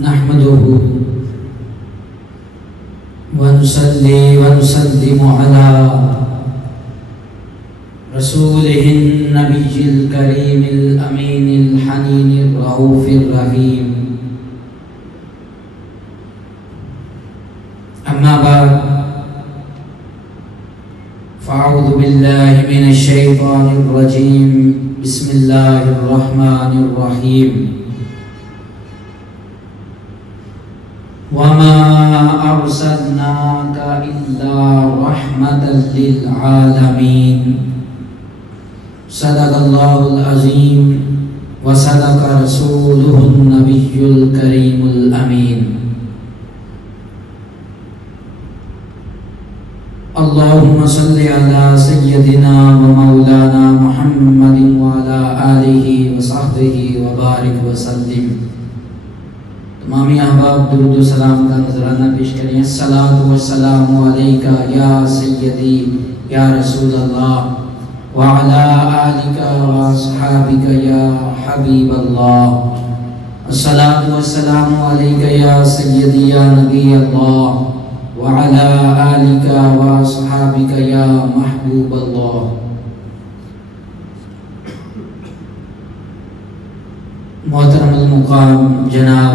نحمده ونصلي ونسلم على رسوله النبي الكريم الأمين الحنين الرؤوف الرحيم. أما بعد فأعوذ بالله من الشيطان الرجيم. بسم الله الرحمن الرحيم. وما أرسلناك إلا رحمة للعالمين. صدق الله العظيم وصدق رسوله النبي الكريم الأمين. اللهم صل على سيدنا ومولانا محمد وعلى آله وصحبه وبارك وسلم. تمامی احباب درود و سلام کا نذرانہ پیش کریں. الصلاۃ والسلام علیکہ یا سیدی یا رسول اللہ وعلی آلک واصحابک یا حبیب اللہ. الصلاۃ والسلام علیکہ یا سیدی یا نبی اللہ وعلی آلک واصحابک یا محبوب اللہ. محترم المقام جناب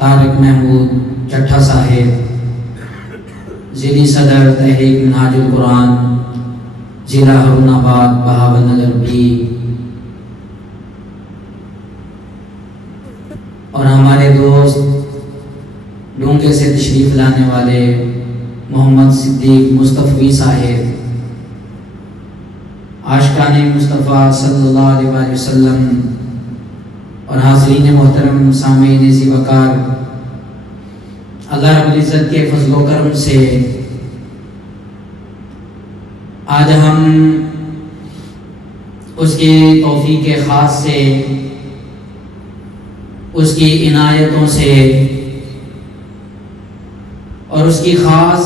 طارق محمود چٹھا صاحب، ضلعی صدر تحریک منہاج القرآن، ضلع ہارون آباد، بہاولنگر بھی، اور ہمارے دوست ڈونگے سے تشریف لانے والے محمد صدیق مصطفی صاحب، عاشقان مصطفیٰ صلی اللہ علیہ وسلم، اور حاضرین محترم سامعین ذی وقار، اللہ رب العزت کے فضل و کرم سے آج ہم اس کی توفیق خاص سے، اس کی عنایتوں سے اور اس کی خاص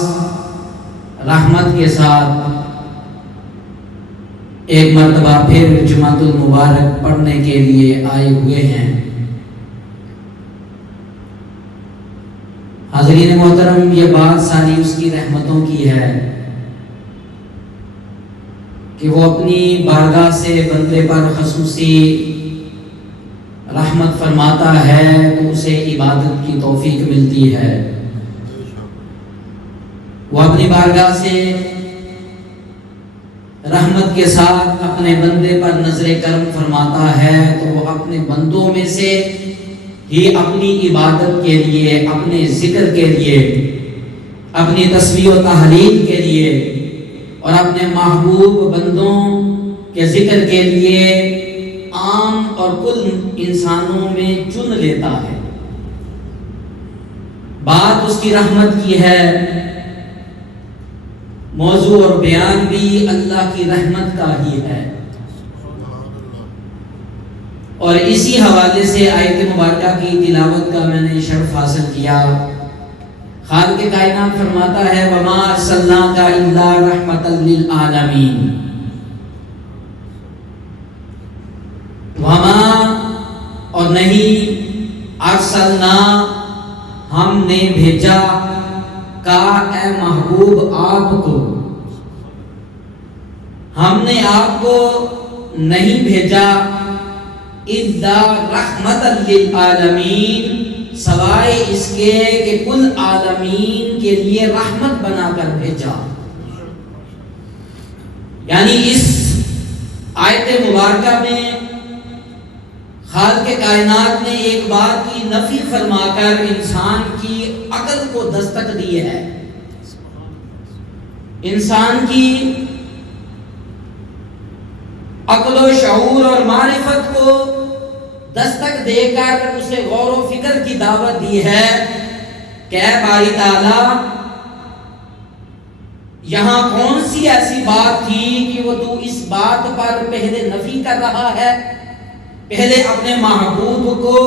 رحمت کے ساتھ ایک مرتبہ پھر جمعۃ المبارک پڑھنے کے لیے آئے ہوئے ہیں. حاضرین محترم، یہ بات ساری اس کی رحمتوں کی ہے کہ وہ اپنی بارگاہ سے بندے پر خصوصی رحمت فرماتا ہے تو اسے عبادت کی توفیق ملتی ہے. وہ اپنی بارگاہ سے رحمت کے ساتھ اپنے بندے پر نظر کرم فرماتا ہے تو وہ اپنے بندوں میں سے ہی اپنی عبادت کے لیے، اپنے ذکر کے لیے، اپنی تسبیح و تحلیل کے لیے اور اپنے محبوب بندوں کے ذکر کے لیے عام اور کل انسانوں میں چن لیتا ہے. بات اس کی رحمت کی ہے، موضوع اور بیان بھی اللہ کی رحمت کا ہی ہے. اور اسی حوالے سے آیت مبارکہ کی تلاوت کا میں نے شرف حاصل کیا. خالق کائنات فرماتا ہے وما ارسلناک الا رحمتا للعالمین. وما اور نہیں، ارسلنا ہم نے بھیجا، کا اے محبوب آپ کو، ہم نے آپ کو نہیں بھیجا الا رحمتا للعالمین، سوائے اس کے کہ کل عالمین کے لیے رحمت بنا کر بھیجا. یعنی اس آیت مبارکہ میں خالق کائنات نے ایک بات کی نفی فرما کر انسان کی عقل کو دستک دی ہے، انسان کی عقل و شعور اور معرفت کو دستک دے کر اسے غور و فکر کی دعوت دی ہے کہ اے باری تعالیٰ، یہاں کون سی ایسی بات تھی کہ وہ تو اس بات پر پہلے نفی کر رہا ہے، پہلے اپنے محبوب کو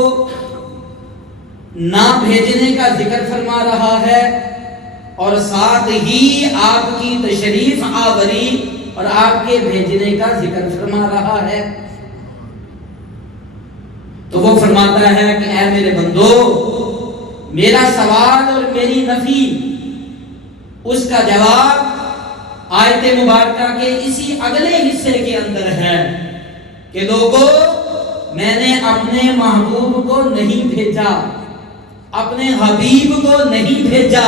نہ بھیجنے کا ذکر فرما رہا ہے اور ساتھ ہی آپ کی تشریف آوری اور آپ کے بھیجنے کا ذکر فرما رہا ہے. تو وہ فرماتا ہے کہ اے میرے بندو، میرا سوال اور میری نفی اس کا جواب آیت مبارکہ کے اسی اگلے حصے کے اندر ہے کہ لوگوں، میں نے اپنے محبوب کو نہیں بھیجا، اپنے حبیب کو نہیں بھیجا،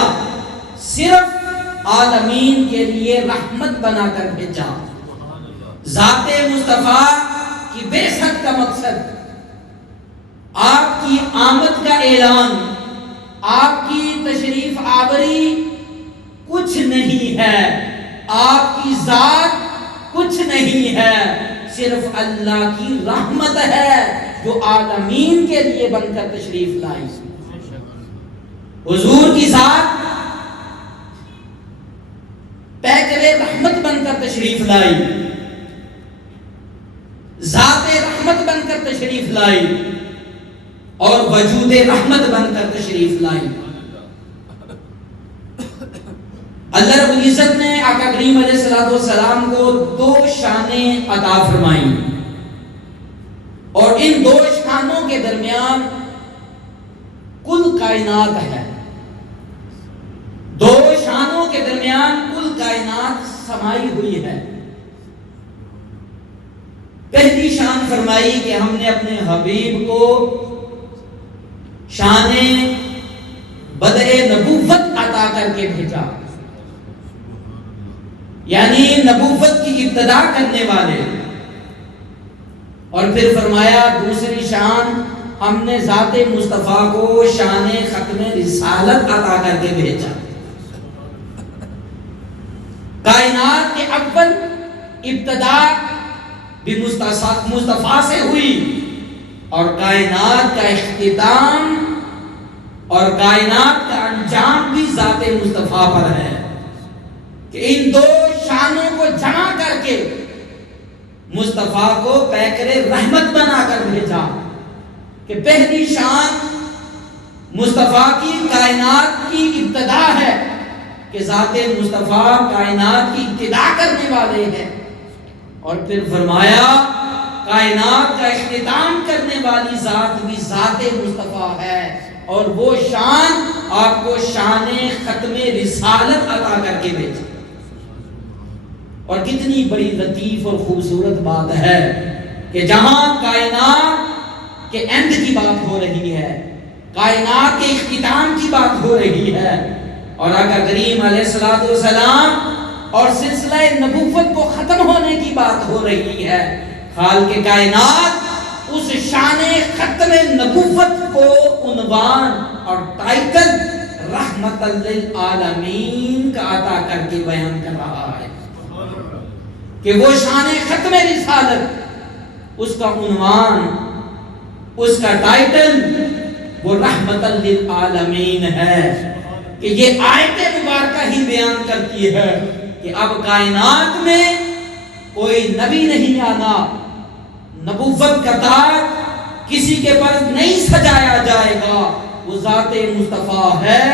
صرف عالمین کے لیے رحمت بنا کر بھیجا۔ ذات مصطفیٰ کی بعثت کا مقصد آپ کی آمد کا اعلان، آپ کی تشریف آوری کچھ نہیں ہے، آپ کی ذات کچھ نہیں ہے، صرف اللہ کی رحمت ہے جو عالمین کے لیے بن کر تشریف لائی۔ حضور کی ذات پیکر رحمت بن کر تشریف لائی، ذات رحمت بن کر تشریف لائی اور وجود رحمت بن کر تشریف لائی۔ اللہ رب العزت نے آقا کریم علیہ السلام کو دو شانیں عطا فرمائیں، اور ان دو شانوں کے درمیان کل کائنات ہے۔ دو شانوں کے درمیان کل کائنات سمائی ہوئی ہے۔ پہلی شان فرمائی کہ ہم نے اپنے حبیب کو شان بدء نبوت عطا کر کے بھیجا، یعنی نبوت کی ابتدا کرنے والے۔ اور پھر فرمایا دوسری شان، ہم نے ذات مصطفیٰ کو شان ختم رسالت عطا کر کے بھیجا۔ کائنات کے اول ابتدا بھی مصطفیٰ سے ہوئی، اور کائنات کا اختتام اور کائنات کا انجام بھی ذات مصطفیٰ پر ہے۔ کہ ان دو شانوں کو جمع کر کے مصطفیٰ کو پیکر رحمت بنا کر بھیجا۔ کہ پہلی شان مصطفیٰ کی کائنات کی ابتدا ہے، کہ ذات مصطفیٰ کائنات کی ابتدا کرنے والے ہیں، اور پھر فرمایا کائنات کا اختتام کرنے والی ذات بھی ذات مصطفیٰ ہے، اور وہ شان آپ کو شان ختم رسالت عطا کر کے بھیجا۔ اور کتنی بڑی لطیف اور خوبصورت بات ہے کہ جہاں کائنات کے اینڈ کی بات ہو رہی ہے، کائنات کے اختتام کی بات ہو رہی ہے، اور آقا کریم علیہ السلام اور سلسلہ نبوت کو ختم ہونے کی بات ہو رہی ہے، خالق کائنات اس شان ختم نبوت کو عنوان اور ٹائٹل رحمت للعالمین کا عطا کر کے بیان کر رہا ہے کہ وہ شان ختم رسالت، اس کا عنوان، اس کا ٹائٹل وہ رحمت للعالمین ہے۔ کہ یہ آیت مبارکہ ہی بیان کرتی ہے کہ اب کائنات میں کوئی نبی نہیں آنا، نبوت کا تاج کسی کے پر نہیں سجایا جائے گا، وہ ذات مصطفیٰ ہے،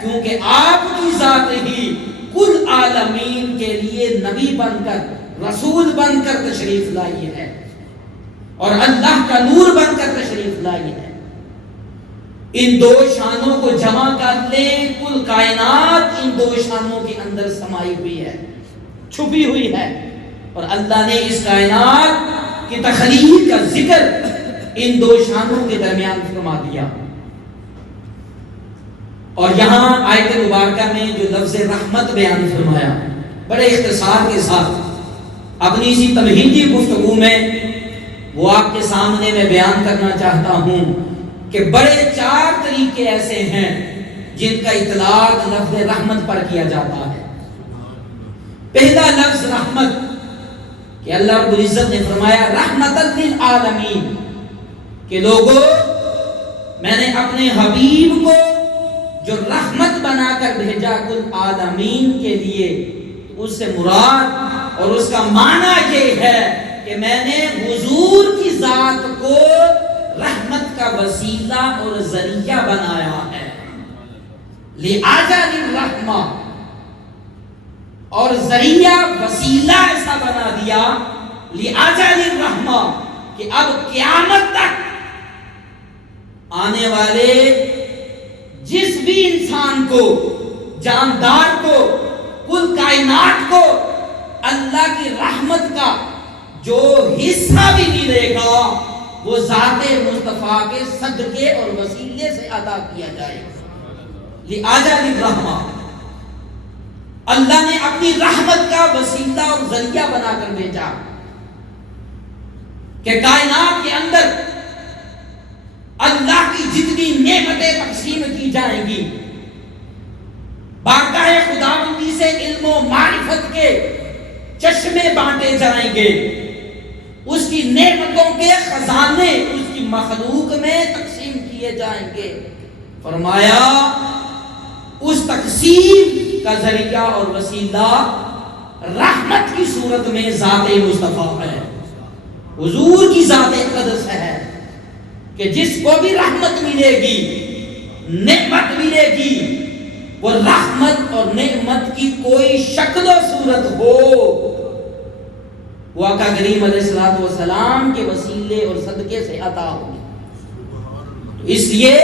کیونکہ آپ کی ذات ہی کل عالمین کے لیے نبی بن کر، رسول بن کر تشریف لائی ہے، اور اللہ کا نور بن کر تشریف لائی ہے۔ ان دو شانوں کو جمع کر لیں، کل کائنات ان دو شانوں کے اندر سمائی ہوئی ہے، چھپی ہوئی ہے، اور اللہ نے اس کائنات کی تخلیق کا ذکر ان دو شانوں کے درمیان فرما دیا۔ اور یہاں آیت مبارکہ میں جو لفظ رحمت بیان فرمایا، بڑے اختصار کے ساتھ اپنی اسی تمہیدی گفتگو میں وہ آپ کے سامنے میں بیان کرنا چاہتا ہوں کہ بڑے چار طریقے ایسے ہیں جن کا اطلاق لفظ رحمت پر کیا جاتا ہے۔ پہلا لفظ رحمت، کہ اللہ رب العزت نے فرمایا رحمت للعالمین، کہ لوگوں میں نے اپنے حبیب کو جو رحمت بنا کر بھیجا کل عالمین کے لیے، اس سے مراد اور اس کا معنی یہ ہے کہ میں نے حضور کی ذات کو رحمت کا وسیلہ اور ذریعہ بنایا ہے، لِأَجَلِ الرحمہ، اور ذریعہ وسیلہ ایسا بنا دیا لِأَجَلِ الرحمہ کہ اب قیامت تک آنے والے جس بھی انسان کو، جاندار کو، کل کائنات کو اللہ کی رحمت کا جو حصہ بھی ملے گا وہ ذات مصطفیٰ کے صدقے اور وسیلے سے ادا کیا جائے گا۔ لہذا الرحمہ، اللہ نے اپنی رحمت کا وسیلہ اور ذریعہ بنا کر بھیجا کہ کائنات کے اندر اللہ کی جتنی نعمتیں تقسیم کی جائیں گی، بارگاہ خداوندی سے علم و معرفت کے چشمے بانٹے جائیں گے، اس کی نعمتوں کے خزانے اس کی مخلوق میں تقسیم کیے جائیں گے۔ فرمایا اس تقسیم کا ذریعہ اور وسیلہ رحمت کی صورت میں ذات مصطفیٰ ہے، حضور کی ذات اقدس ہے کہ جس کو بھی رحمت ملے گی، نعمت ملے گی، وہ رحمت اور نعمت کی کوئی شکل و صورت ہو، وہ آقا کریم علیہ السلام کے وسیلے اور صدقے سے عطا ہوگی۔ تو اس لیے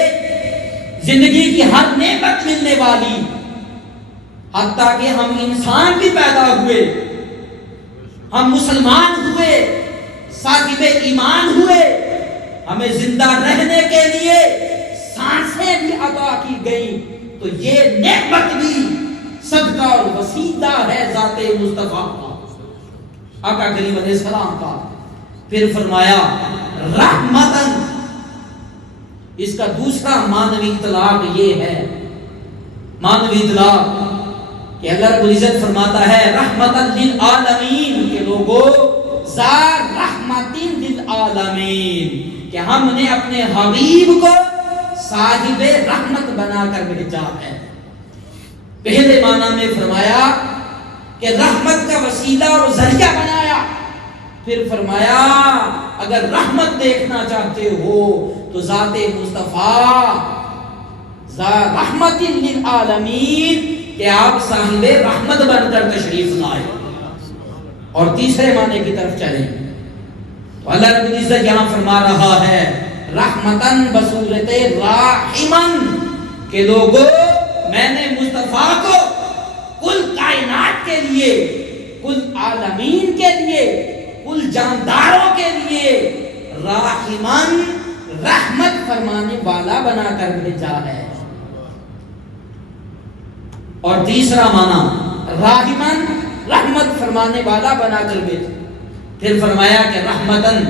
زندگی کی ہر نعمت ملنے والی، حتیٰ کہ ہم انسان بھی پیدا ہوئے، ہم مسلمان ہوئے، صاحب ایمان ہوئے، ہمیں زندہ رہنے کے لیے سانسیں بھی عطا کی گئی، تو یہ نعمت بھی صدقہ اور وسیلہ ہے ذات مصطفیٰ کا، آقا کریم علیہ السلام کا۔ پھر فرمایا رحمتن، اس کا دوسرا معنوی اطلاق یہ ہے، معنوی اطلاق کہ اللہ رب العزت فرماتا ہے رحمتن للعالمین، کہ لوگو ذا رحمتن للعالمین، کہ ہم نے اپنے حبیب کو صاحب رحمت بنا کر بھیجا ہے۔ پہلے معنی میں فرمایا کہ رحمت کا وسیلہ اور ذریعہ بنایا، پھر فرمایا اگر رحمت دیکھنا چاہتے ہو تو ذات مصطفیٰ ذا رحمت للعالمین، کہ آپ صاحب رحمت بن کر تشریف لائے۔ اور تیسرے معنی کی طرف چلیں تو اللہ رب العزت یہاں فرما رہا ہے رحمتن بصورت راحمن، کہ لوگوں میں نے مصطفیٰ کو کل کائنات کے لیے، کل عالمین کے لیے، کل جانداروں کے لیے راحمن، رحمت فرمانے والا بنا کر بھیجا ہے۔ اور تیسرا معنی راحمن، رحمت فرمانے والا بنا کر بھیجا۔ پھر فرمایا کہ رحمتن،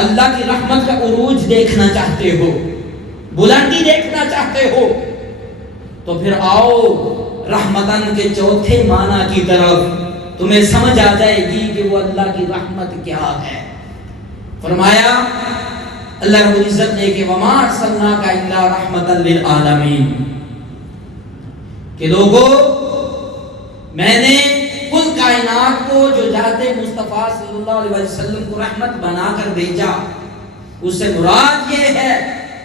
اللہ کی رحمت کا عروج دیکھنا چاہتے ہو، بلندی دیکھنا چاہتے ہو، تو پھر آؤ رحمتن کے چوتھے معنی کی طرف، تمہیں سمجھ آ جائے گی کہ وہ اللہ کی رحمت کیا ہے۔ فرمایا اللہ رب العزت نے کہ وما ارسلناک الا رحمتا للعالمین، کہ لوگوں میں نے کل کائنات کو جو ذات مصطفیٰ صلی اللہ علیہ وسلم کو رحمت بنا کر بھیجا، اس سے مراد یہ ہے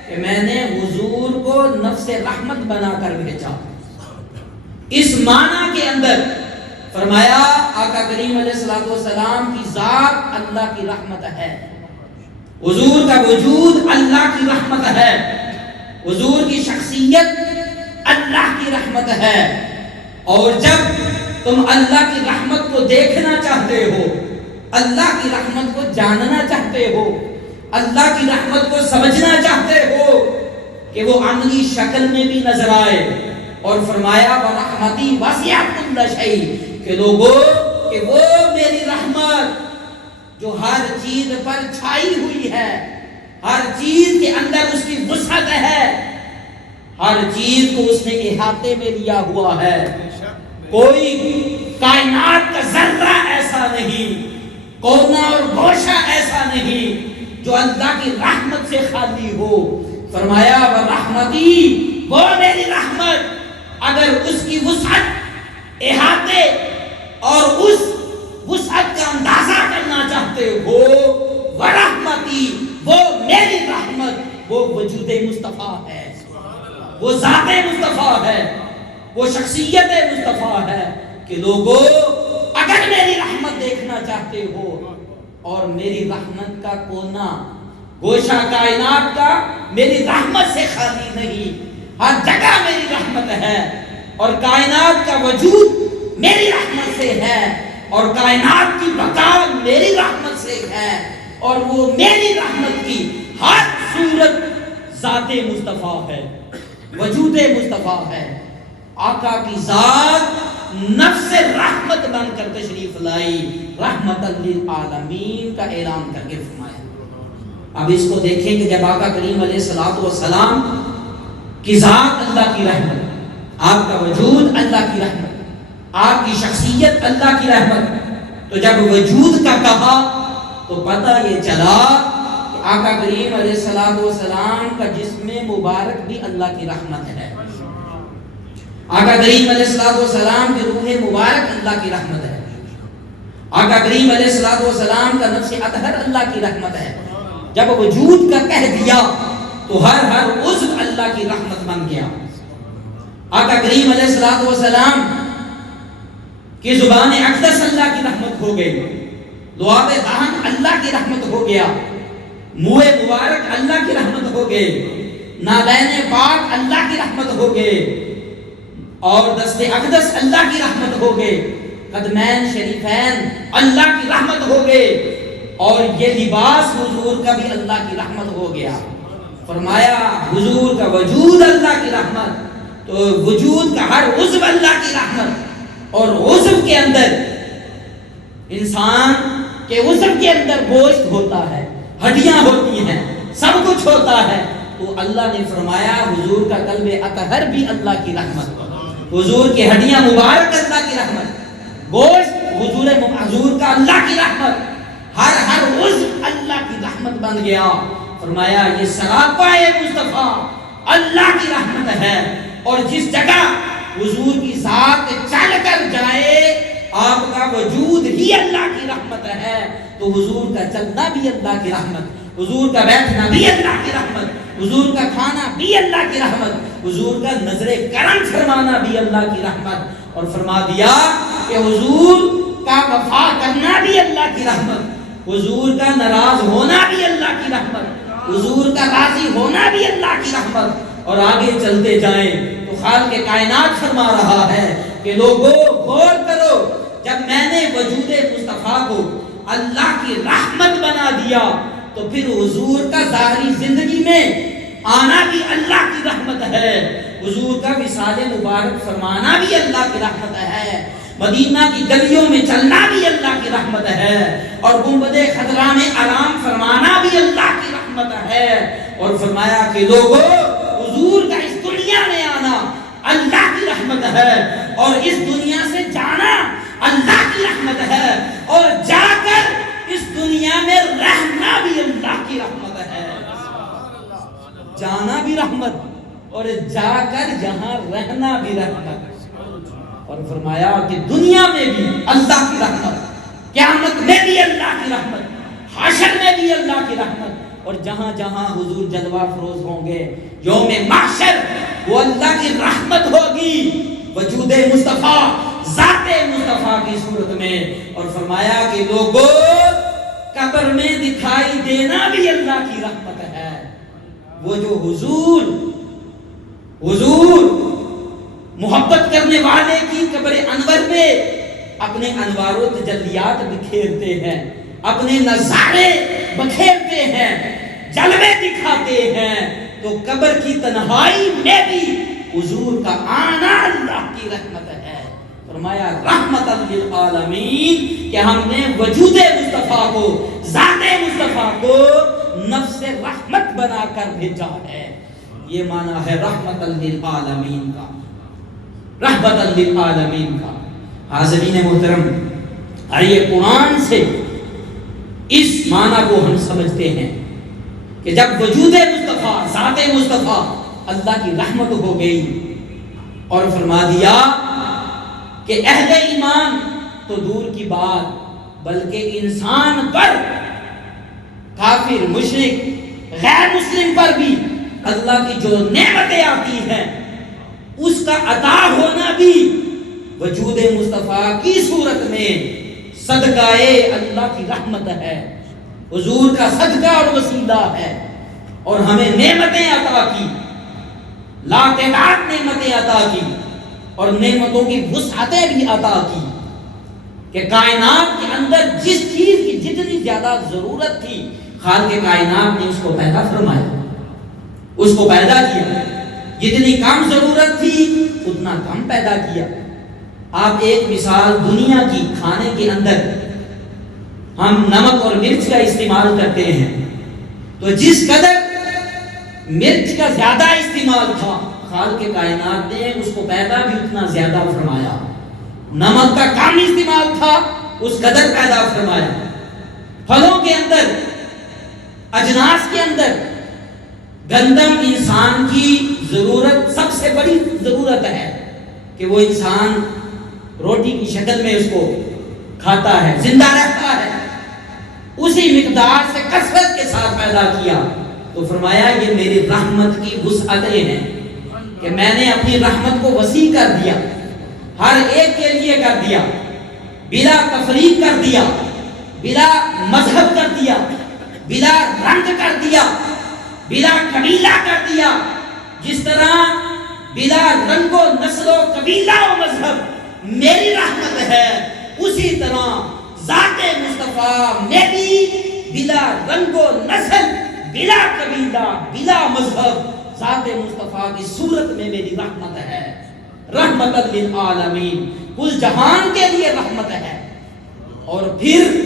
کہ میں نے حضور کو نفس رحمت بنا کر بھیجا۔ اس معنی کے اندر فرمایا آقا کریم علیہ السلام کی ذات اللہ کی رحمت ہے، حضور کا وجود اللہ کی رحمت ہے، حضور کی شخصیت اللہ کی رحمت ہے۔ اور جب تم اللہ کی رحمت کو دیکھنا چاہتے ہو، اللہ کی رحمت کو جاننا چاہتے ہو، اللہ کی رحمت کو سمجھنا چاہتے ہو کہ وہ عملی شکل میں بھی نظر آئے، اور فرمایا وَرَحْمَتِي وَسِعَتْ كُلَّ شَيْءٍ، کہ لوگوں کہ وہ میری رحمت جو ہر چیز پر چھائی ہوئی ہے، ہر چیز کے اندر اس کی وسعت ہے، ہر چیز کو اس نے احاطے میں لیا ہوا ہے، کوئی کائنات کا ذرہ ایسا نہیں، کونا اور گوشہ ایسا نہیں جو اللہ کی رحمت سے خالی ہو۔ فرمایا وَرَحْمَتِي، وہ میری رحمت اگر اس کی وسعت، احاطے اور اس وسعت کا اندازہ کرنا چاہتے ہو، وَرَحْمَتِي، وہ میری رحمت، وہ وجود مصطفیٰ ہے، وہ ذات مصطفیٰ ہے، وہ شخصیت مصطفیٰ ہے، کہ لوگوں اگر میری رحمت دیکھنا چاہتے ہو اور میری رحمت کا کونا گوشہ کائنات کا میری رحمت سے خالی نہیں، ہر جگہ میری رحمت ہے، اور کائنات کا وجود میری رحمت سے ہے، اور کائنات کی بقا میری رحمت سے ہے، اور وہ میری رحمت کی ہر صورت ذات مصطفیٰ ہے، وجود مصطفیٰ ہے۔ آقا کی ذات نفس رحمت بن کر تشریف لائی، رحمت للعالمین کا اعلان کر کے فرمایا۔ اب اس کو دیکھیں کہ جب آقا کریم علیہ الصلوۃ والسلام کی ذات اللہ کی رحمت، آپ کا وجود اللہ کی رحمت، آپ کی شخصیت اللہ کی رحمت، تو جب وجود کا کہا تو پتہ یہ چلا کہ آقا کریم علیہ الصلوۃ والسلام کا جسم مبارک بھی اللہ کی رحمت ہے، آقا کریم علیہ الصلوۃ والسلام کی روح مبارک اللہ کی رحمت ہے، آقا کریم علیہ الصلوۃ والسلام کا نفس اطہر اللہ کی رحمت ہے۔ جب وجود کا کہہ دیا تو ہر عضو اللہ کی رحمت بن گیا۔ آقا کریم علیہ الصلوۃ والسلام کی زبان اقدس اللہ کی رحمت ہو گئی، لعاب دہن اللہ کی رحمت ہو گیا، منہ مبارک اللہ کی رحمت ہو گئے، نالین پاک اللہ کی رحمت ہو گئے، اور دست اقدس اللہ کی رحمت ہو گئے، قدمین شریفین اللہ کی رحمت ہو گئے، اور یہ لباس حضور کا بھی اللہ کی رحمت ہو گیا۔ فرمایا حضور کا وجود اللہ کی رحمت، تو وجود کا ہر عضو اللہ کی رحمت، اور عضو کے اندر انسان کے عضو کے اندر گوشت ہوتا ہے، ہڈیاں ہوتی ہیں، سب کچھ ہوتا ہے، تو اللہ نے فرمایا حضور کا قلب اطہر بھی اللہ کی رحمت، حضور کی ہڈیاں مبارک اللہ کی رحمت، گوشت حضور کا اللہ کی رحمت، ہر عضو اللہ کی رحمت بن گیا۔ فرمایا یہ سراپا مصطفیٰ اللہ کی رحمت ہے، اور جس جگہ حضور کی ذات چل کر جائے آپ کا وجود ہی اللہ کی رحمت ہے، تو حضور کا چلنا بھی اللہ کی رحمت، حضور کا بیٹھنا بھی اللہ کی رحمت، حضور کا کھانا بھی اللہ کی رحمت، حضور کا نظر کرم فرمانا بھی اللہ کی رحمت، اور فرما دیا کہ حضور کا وفا کرنا بھی اللہ کی رحمت، حضور کا ناراض ہونا بھی اللہ کی رحمت، حضور کا راضی ہونا بھی اللہ کی رحمت، اور آگے چلتے جائیں تو خالق کائنات فرما رہا ہے کہ لوگوں غور کرو، جب میں نے وجود مصطفیٰ کو اللہ کی رحمت بنا دیا تو پھر حضور کا ظاہری زندگی میں آنا بھی اللہ کی رحمت ہے، حضور کا وصال مبارک فرمانا بھی اللہ کی رحمت ہے، مدینہ کی گلیوں میں چلنا بھی اللہ کی رحمت ہے، اور گنبد خضرا میں آرام فرمانا بھی اللہ کی رحمت ہے، اور فرمایا کہ لوگوں حضور کا اس دنیا میں آنا اللہ کی رحمت ہے، اور اس دنیا سے جانا اللہ کی رحمت ہے، اور جا کر اس دنیا میں رہنا بھی اللہ کی رحمت ہے، جانا بھی رحمت اور جا کر جہاں رہنا بھی رحمت، اور فرمایا کہ دنیا میں بھی اللہ کی رحمت، قیامت میں بھی اللہ کی رحمت، حشر میں بھی اللہ کی رحمت، اور جہاں جہاں حضور جلوہ فروز ہوں گے یوم محشر وہ اللہ کی رحمت ہوگی، وجود مصطفیٰ ذات مصطفیٰ کی صورت میں، اور فرمایا کہ لوگوں قبر میں دکھائی دینا بھی اللہ کی رحمت ہے، وہ جو حضور محبت کرنے والے کی قبر انور پہ اپنے انوار و تجلیات بکھیرتے ہیں، اپنے نظارے بکھیرتے ہیں، جلوے دکھاتے ہیں، تو قبر کی تنہائی میں بھی حضور کا آنا اللہ کی رحمت ہے۔ فرمایا رحمت للعالمین کہ ہم نے وجود مصطفیٰ کو، ذات مصطفیٰ کو نفس رحمت بنا کر بھیجا ہے، یہ معنی ہے رحمت للعالمین کا، رحمت للعالمین کا۔ حاضرین محترم، آئیے قرآن سے اس معنی کو ہم سمجھتے ہیں کہ جب وجود مصطفیٰ، ذات مصطفیٰ اللہ کی رحمت ہو گئی، اور فرما دیا کہ اہل ایمان تو دور کی بات بلکہ انسان پر، کافر مشرک غیر مسلم پر بھی اللہ کی جو نعمتیں آتی ہیں اس کا عطا ہونا بھی وجود مصطفیٰ کی صورت میں صدقہ اللہ کی رحمت ہے۔ حضور کا صدقہ اور وسیلہ ہے، اور ہمیں نعمتیں عطا کی، لاتعداد نعمتیں عطا کی، اور نعمتوں کی وسعتیں بھی عطا کی کہ کائنات کے اندر جس چیز کی جتنی زیادہ ضرورت تھی خالق کائنات نے اس کو پیدا فرمایا، اس کو پیدا کیا۔ جتنی کم ضرورت تھی اتنا کم پیدا کیا۔ آپ ایک مثال دنیا کی، کھانے کے اندر ہم نمک اور مرچ کا استعمال کرتے ہیں، تو جس قدر مرچ کا زیادہ استعمال تھا خالق کائنات نے اس کو پیدا بھی اتنا زیادہ فرمایا۔ نمک کا کم استعمال تھا اس قدر پیدا فرمایا۔ پھلوں کے اندر، اجناس کے اندر گندم انسان کی ضرورت، سب سے بڑی ضرورت ہے کہ وہ انسان روٹی کی شکل میں اس کو کھاتا ہے، زندہ رہتا ہے، اسی مقدار سے کثرت کے ساتھ پیدا کیا، تو فرمایا یہ میری رحمت کی وسعتیں ہیں کہ میں نے اپنی رحمت کو وسیع کر دیا، ہر ایک کے لیے کر دیا، بلا تفریق کر دیا، بلا مذہب کر دیا، بلا رنگ کر دیا، بلا قبیلہ کر دیا۔ جس طرح بلا رنگ و نسل و قبیلہ و مذہب میری رحمت ہے، اسی طرح ذات مصطفیٰ میں بھی بلا رنگ و نسل، بلا قبیلہ، بلا مذہب ذات مصطفیٰ کی صورت میں میری رحمت ہے۔ رحمت للعالمین، کل جہان کے لیے رحمت ہے۔ اور پھر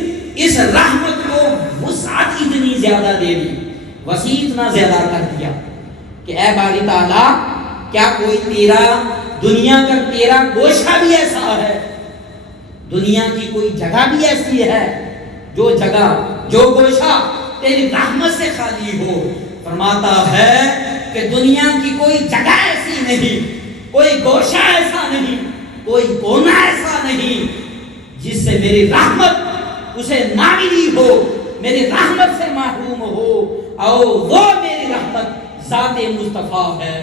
اس رحمت کو وسعت اتنی زیادہ دے دی، وسیع اتنا زیادہ کر دیا کہ اے باری تعالیٰ، کیا کوئی تیرا دنیا کا تیرا گوشہ بھی ایسا ہے، دنیا کی کوئی جگہ بھی ایسی ہے جو جگہ، جو گوشہ تیری رحمت سے خالی ہو؟ فرماتا ہے کہ دنیا کی کوئی جگہ ایسی نہیں، کوئی گوشہ ایسا نہیں، کوئی کونا ایسا نہیں جس سے میری رحمت اسے نہ ملی ہو، میری رحمت سے محروم ہو، اور وہ میری رحمت ذات مصطفیٰ ہے۔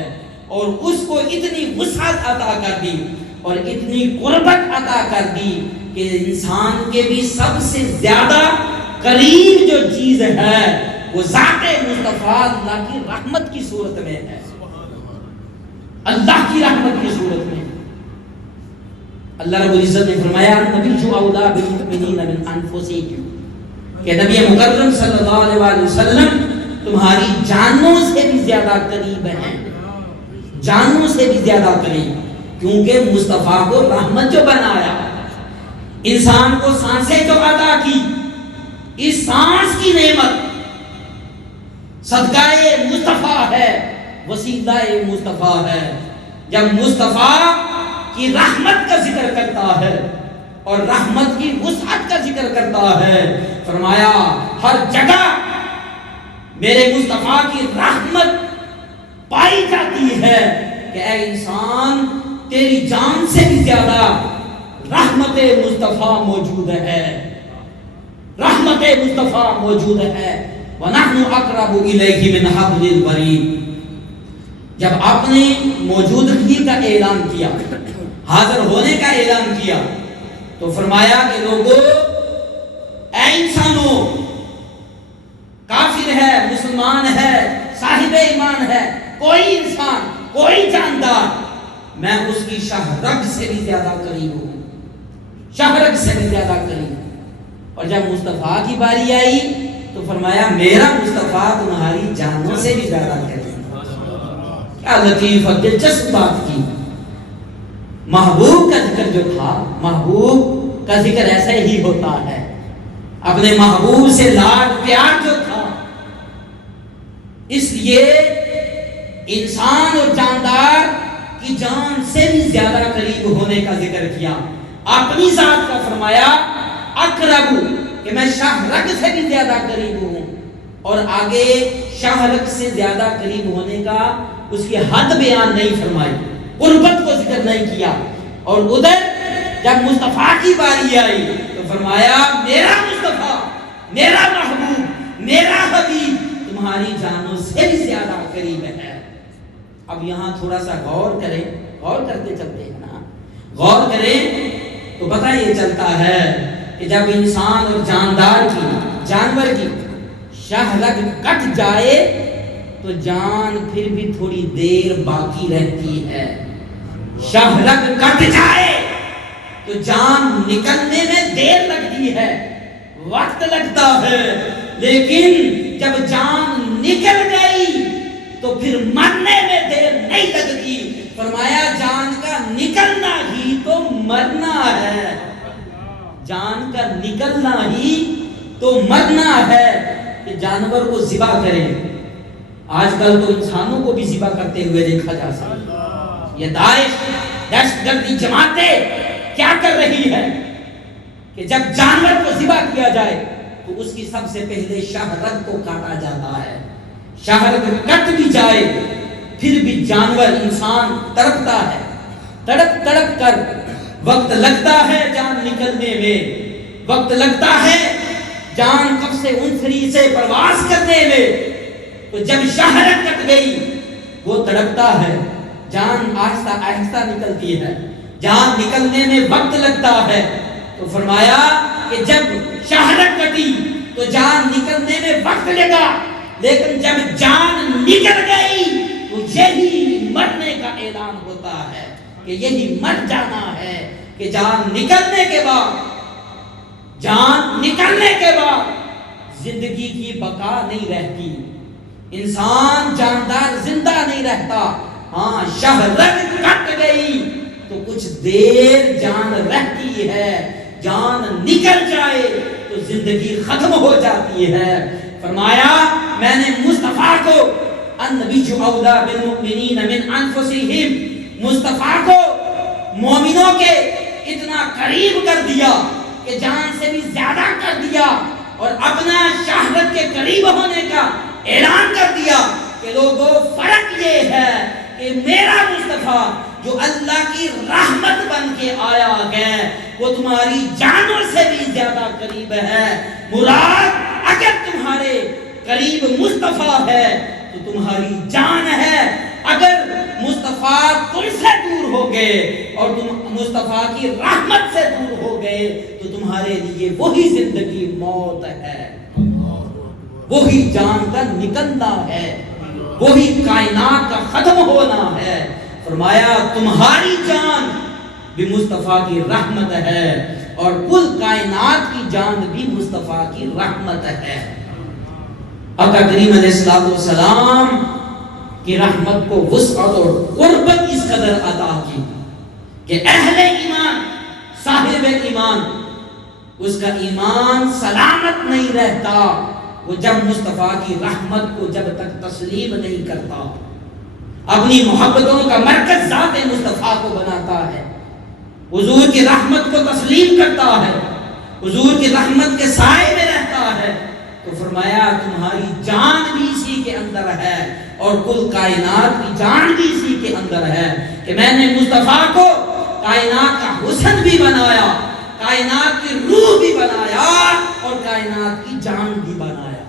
اور اس کو اتنی وسعت عطا کر دی اور اتنی قربت عطا کر دی کہ انسان کے بھی سب سے زیادہ قریب جو چیز ہے وہ ذات مصطفیٰ اللہ کی رحمت کی صورت میں ہے، اللہ کی رحمت کی صورت میں۔ اللہ رب العزت نے فرمایا نبی جو اولا بالمؤمنین من انفسہم، کہ نبی مکرم صلی اللہ علیہ وسلم تمہاری جانوں سے بھی زیادہ قریب ہیں، جانوں سے بھی زیادہ قریب، کیونکہ مصطفیٰ کو رحمت جو بنایا، انسان کو سانسیں جو عطا کی، اس سانس کی نعمت صدقہ مصطفیٰ ہے، وسیلہ مصطفیٰ ہے۔ جب مصطفیٰ کی رحمت کا ذکر کرتا ہے اور رحمت کی وسعت کا ذکر کرتا ہے، فرمایا ہر جگہ میرے مصطفیٰ کی رحمت پائی جاتی ہے کہ اے انسان، تیری جان سے بھی زیادہ رحمت مصطفیٰ موجود ہے، رحمت مصطفیٰ موجود ہے۔ وَنَحْنُ أَقْرَبُ إِلَيْهِ مِنْ حَبْلِ الْوَرِيدِ، جب آپ نے موجودگی کا اعلان کیا، حاضر ہونے کا اعلان کیا، تو فرمایا کہ لوگوں، اے انسانوں، کافر ہے، مسلمان ہے، صاحب ایمان ہے، کوئی انسان، کوئی جاندار، میں اس کی شاہ رگ سے بھی زیادہ قریب ہوں، شاہ رگ سے بھی زیادہ قریب۔ اور جب مصطفیٰ کی باری آئی تو فرمایا میرا مصطفیٰ تمہاری جانوں سے بھی زیادہ قریب۔ کیا لطیف اور دلچسپ بات کی۔ محبوب کا ذکر جو تھا، محبوب کا ذکر ایسے ہی ہوتا ہے، اپنے محبوب سے لاڈ پیار جو تھا، اس لیے انسان اور جاندار کی جان سے بھی زیادہ قریب ہونے کا ذکر کیا۔ اپنی ذات کا فرمایا اقرب، کہ میں شاہ رگ سے بھی زیادہ قریب ہوں، اور آگے شاہ رگ سے زیادہ قریب ہونے کا اس کی حد بیان نہیں فرمائی، قربت کو ذکر نہیں کیا۔ اور ادھر جب مصطفیٰ کی باری آئی تو فرمایا میرا مصطفیٰ، میرا محبوب، میرا حبیب تمہاری جانوں سے بھی زیادہ قریب ہے۔ اب یہاں تھوڑا سا غور کریں، غور کرتے چلتے ہیں نا، غور کریں تو پتہ یہ چلتا ہے کہ جب انسان اور جاندار کی، جانور کی شہرگ کٹ جائے تو جان پھر بھی تھوڑی دیر باقی رہتی ہے. شہرگ کٹ جائے تو جان نکلنے میں دیر لگتی ہے, وقت لگتا ہے, لیکن جب جان نکل گئی تو پھر مرنے میں دیر نہیں لگتی. فرمایا جان کا نکلنا ہی تو مرنا ہے, جان کا نکلنا ہی تو مرنا ہے. کہ جانور کو ذبح کریں, آج کل تو انسانوں کو بھی ذبح کرتے ہوئے دیکھا جا سکتا. یہ دہشت گردی جماعتیں کیا کر رہی ہے کہ جب جانور کو ذبح کیا جائے تو اس کی سب سے پہلے شہرگ کو کاٹا جاتا ہے. شہرگ کٹ بھی جائے پھر بھی جانور انسان تڑپتا ہے, تڑپ تڑپ کر وقت لگتا ہے جان نکلنے میں, وقت لگتا ہے جان کب سے انفری سے پرواز کرنے میں. تو جب شہرگ کٹ گئی وہ تڑپتا ہے, جان آہستہ آہستہ نکلتی ہے, جان نکلنے میں وقت لگتا ہے. تو فرمایا کہ جب شہرگ کٹی تو جان نکلنے میں وقت لگا, لیکن جب جان نکل گئی تو یہی مرنے کا اعلان ہوتا ہے کہ یہی مر جانا ہے. کہ جان نکلنے کے بعد, جان نکلنے کے بعد زندگی کی بقا نہیں رہتی, انسان جاندار زندہ نہیں رہتا. ہاں شہرگ کٹ گئی تو کچھ دیر جان رہتی ہے, جان نکل جائے تو زندگی ختم ہو جاتی ہے. فرمایا میں نے مصطفیٰ کو النبی اولیٰ بالمؤمنین من انفسہم, مصطفیٰ کو مومنوں کے اتنا قریب کر دیا کہ جان سے بھی زیادہ کر دیا, اور اپنا شہرت کے قریب ہونے کا اعلان کر دیا کہ لوگوں فرق یہ ہے کہ میرا مصطفیٰ جو اللہ کی رحمت بن کے آیا ہے وہ تمہاری جانوں سے بھی زیادہ قریب ہے. مراد اگر تمہارے قریب مصطفیٰ ہے تو تمہاری جان ہے, اگر مصطفیٰ تم سے دور ہو گئے اور تم مصطفیٰ کی رحمت سے دور ہو گئے تو تمہارے لیے وہی زندگی موت ہے, وہی جان کا نکلنا ہے, وہی کائنات کا ختم ہونا ہے. فرمایا تمہاری جان بھی مصطفیٰ کی رحمت ہے اور کل کائنات کی جان بھی مصطفیٰ کی رحمت ہے. آقا کریم علیہ السلام کی رحمت کو وسعت اور قربت اس قدر عطا کی کہ اہل ایمان, صاحب ایمان, اس کا ایمان سلامت نہیں رہتا وہ جب مصطفیٰ کی رحمت کو جب تک تسلیم نہیں کرتا, اپنی محبتوں کا مرکز ذات مصطفیٰ کو بناتا ہے, حضور کی رحمت کو تسلیم کرتا ہے, حضور کی رحمت کے سائے میں رہتا ہے. تو فرمایا تمہاری جان بھی اسی کے اندر ہے اور کل کائنات کی جان بھی اسی کے اندر ہے کہ میں نے مصطفیٰ کو کائنات کا حسن بھی بنایا, کائنات کی روح بھی بنایا اور کائنات کی جان بھی بنایا.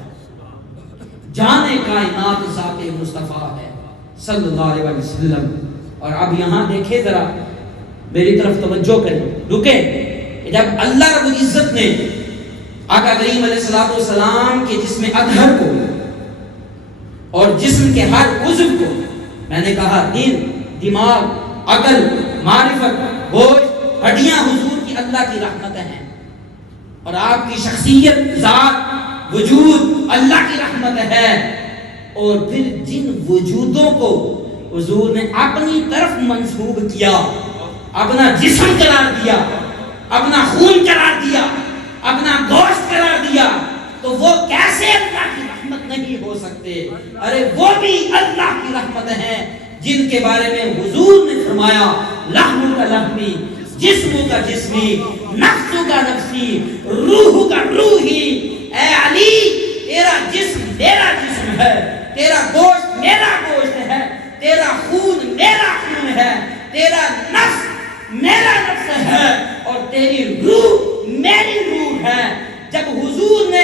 جان کائنات ذات مصطفیٰ ہے صلی اللہ علیہ وسلم. اور اب یہاں دیکھیں ذرا, میری طرف توجہ کریں, رکیں. جب اللہ رب العزت نے آقا کریم علیہ السلام کے جسم اطہر کو اور جسم کے ہر عضو کو, میں نے کہا دل, دماغ, عقل, معرفت, گوشت, ہڈیاں حضور کی اللہ کی رحمت ہیں, اور آپ کی شخصیت, ذات, وجود اللہ کی رحمت ہے. اور پھر جن وجودوں کو حضور نے اپنی طرف منسوب کیا, اپنا جسم قرار دیا, اپنا خون قرار دیا, اپنا گوشت قرار دیا, تو وہ کیسے اللہ کی رحمت نہیں ہو سکتے؟ ارے وہ بھی اللہ کی رحمت ہیں جن کے بارے میں حضور نے فرمایا لحم کا لحمی, جسم کا جسمی, نفس کا نفسی, روح کا روحی. اے علی تیرا جسم میرا جسم ہے, تیرا گوشت میرا گوشت ہے, تیرا خون میرا خون ہے, تیرا نفس میرا نفس ہے اور تیری روح میری روح ہے. جب حضور نے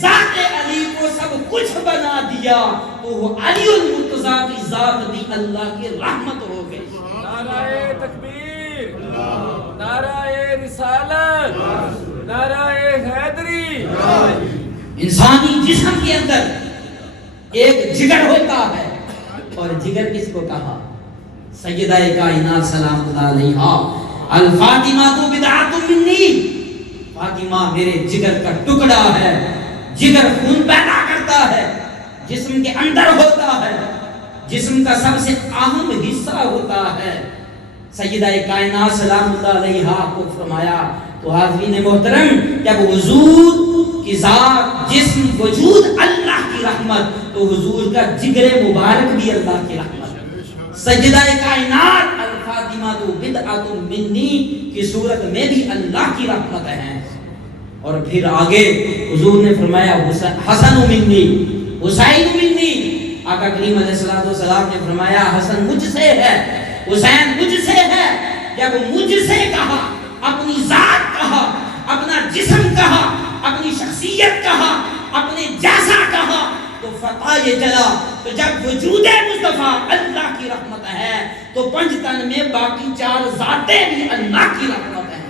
ذات علی کو سب کچھ بنا دیا تو وہ علی المرتضیٰ کی ذات بھی اللہ کی رحمت ہو گئی. نعرہ تکبیر, نعرہ رسالت, نعرہ حیدری. انسانی جسم کے اندر ایک جگر ہوتا ہے، اور جگر کس کو کہا؟ سیدہ کائنات سلام اللہ علیہا، الفاطمہ تو بدعۃ منی، فاطمہ میرے جگر کا ٹکڑا ہے۔ جگر خون پیدا کرتا ہے، جسم کے اندر ہوتا ہے، جسم کا سب سے اہم حصہ ہوتا ہے۔ سیدہ کائنات سلام اللہ علیہا کو فرمایا تو حاضرین محترم، جب حضور کی ذات، جسم، وجود اللہ کی رحمت، تو حضور کا جگر مبارک بھی اللہ کی رحمت۔ سیدہ کائنات الفاطمہ تو بدعۃ منی کی صورت میں بھی اللہ کی رحمت ہے۔ اور پھر آگے حضور نے فرمایا حسن منی، حسین منی۔ آقا کریم علیہ السلام نے فرمایا حسن مجھ سے ہے، حسین مجھ سے ہے۔ جب مجھ سے کہا، اپنی ذات کہا، اپنا جسم کہا، اپنی شخصیت کہا، اپنے جیسا کہا، تو فتح یہ چلا تو جب وجود مصطفیٰ اللہ کی رحمت ہے تو پنج تن میں باقی چار ذاتیں بھی اللہ کی رحمت ہے،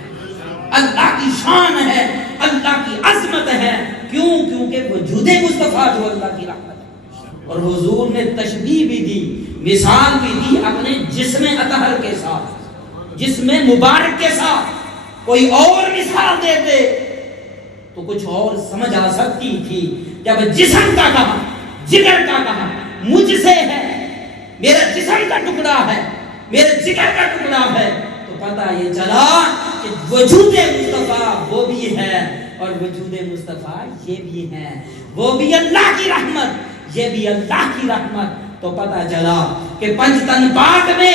اللہ کی شان ہے، اللہ کی عظمت ہے۔ کیوں؟ کیونکہ وجود مصطفیٰ جو اللہ کی رحمت ہے۔ اور حضور نے تشبیہ بھی دی، مثال بھی دی اپنے جسم اطہر کے ساتھ، جسم مبارک کے ساتھ۔ کوئی اور مثال دیتے تو کچھ اور سمجھ آ سکتی تھی۔ جب جسم کا کہا، جگر کا کہا، مجھ سے ہے، میرا جسم کا ٹکڑا ہے، میرے جگر کا ٹکڑا ہے، تو پتہ یہ چلا کہ وجود مصطفیٰ وہ بھی ہے اور وجود مصطفیٰ یہ بھی ہے، وہ بھی اللہ کی رحمت، یہ بھی اللہ کی رحمت۔ تو پتہ چلا کہ پنج تن پاک میں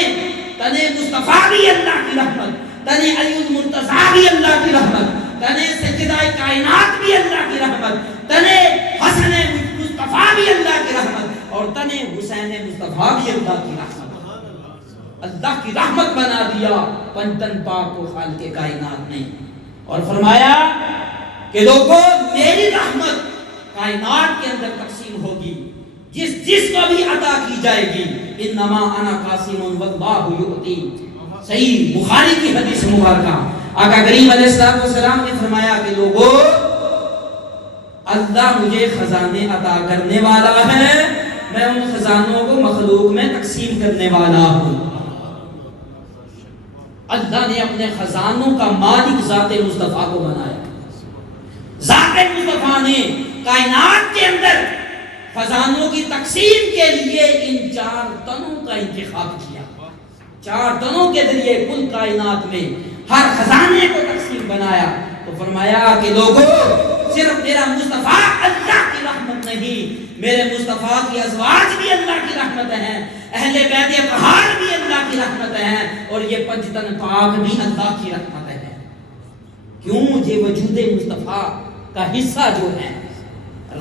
تن مصطفیٰ بھی اللہ کی رحمت، تن علی المرتضیٰ بھی اللہ کی رحمت، تن سیدہ کائنات بھی اللہ کی رحمت، تن حسن مصطفیٰ بھی اللہ کی رحمت، اور تن حسین مصطفیٰ بھی اللہ کی رحمت۔ اللہ کی رحمت بنا دیا پنجتن پاک کو خالق کائنات نے، اور فرمایا کہ لوگوں میری رحمت کائنات کے اندر تقسیم ہوگی، جس کو بھی عطا کی جائے گی۔ انما انا قاسم واللہ یؤتی، صحیح بخاری کی حدیث مبارکہ۔ آقا کریم علیہ السلام نے فرمایا کہ لوگوں اللہ مجھے خزانے عطا کرنے والا ہے، میں ان خزانوں کو مخلوق میں تقسیم کرنے والا ہوں۔ اللہ نے اپنے خزانوں کا مالک ذات مصطفیٰ کو بنایا۔ ذات مصطفیٰ نے کائنات کے اندر خزانوں کی تقسیم کے لیے ان چار تنوں کا انتخاب کیا۔ چار تنوں کے ذریعے کل کائنات میں ہر خزانے کو تقسیم بنایا۔ تو فرمایا کہ لوگوں صرف میرا مصطفیٰ اللہ کی رحمت نہیں، میرے مصطفیٰ کی ازواج بھی اللہ کی رحمت ہیں، اہل بیت اطہار بھی اللہ کی رحمت ہیں، اور یہ پنجتن پاک بھی اللہ کی رحمت ہے۔ کیوں؟ یہ وجود مصطفیٰ کا حصہ جو ہے،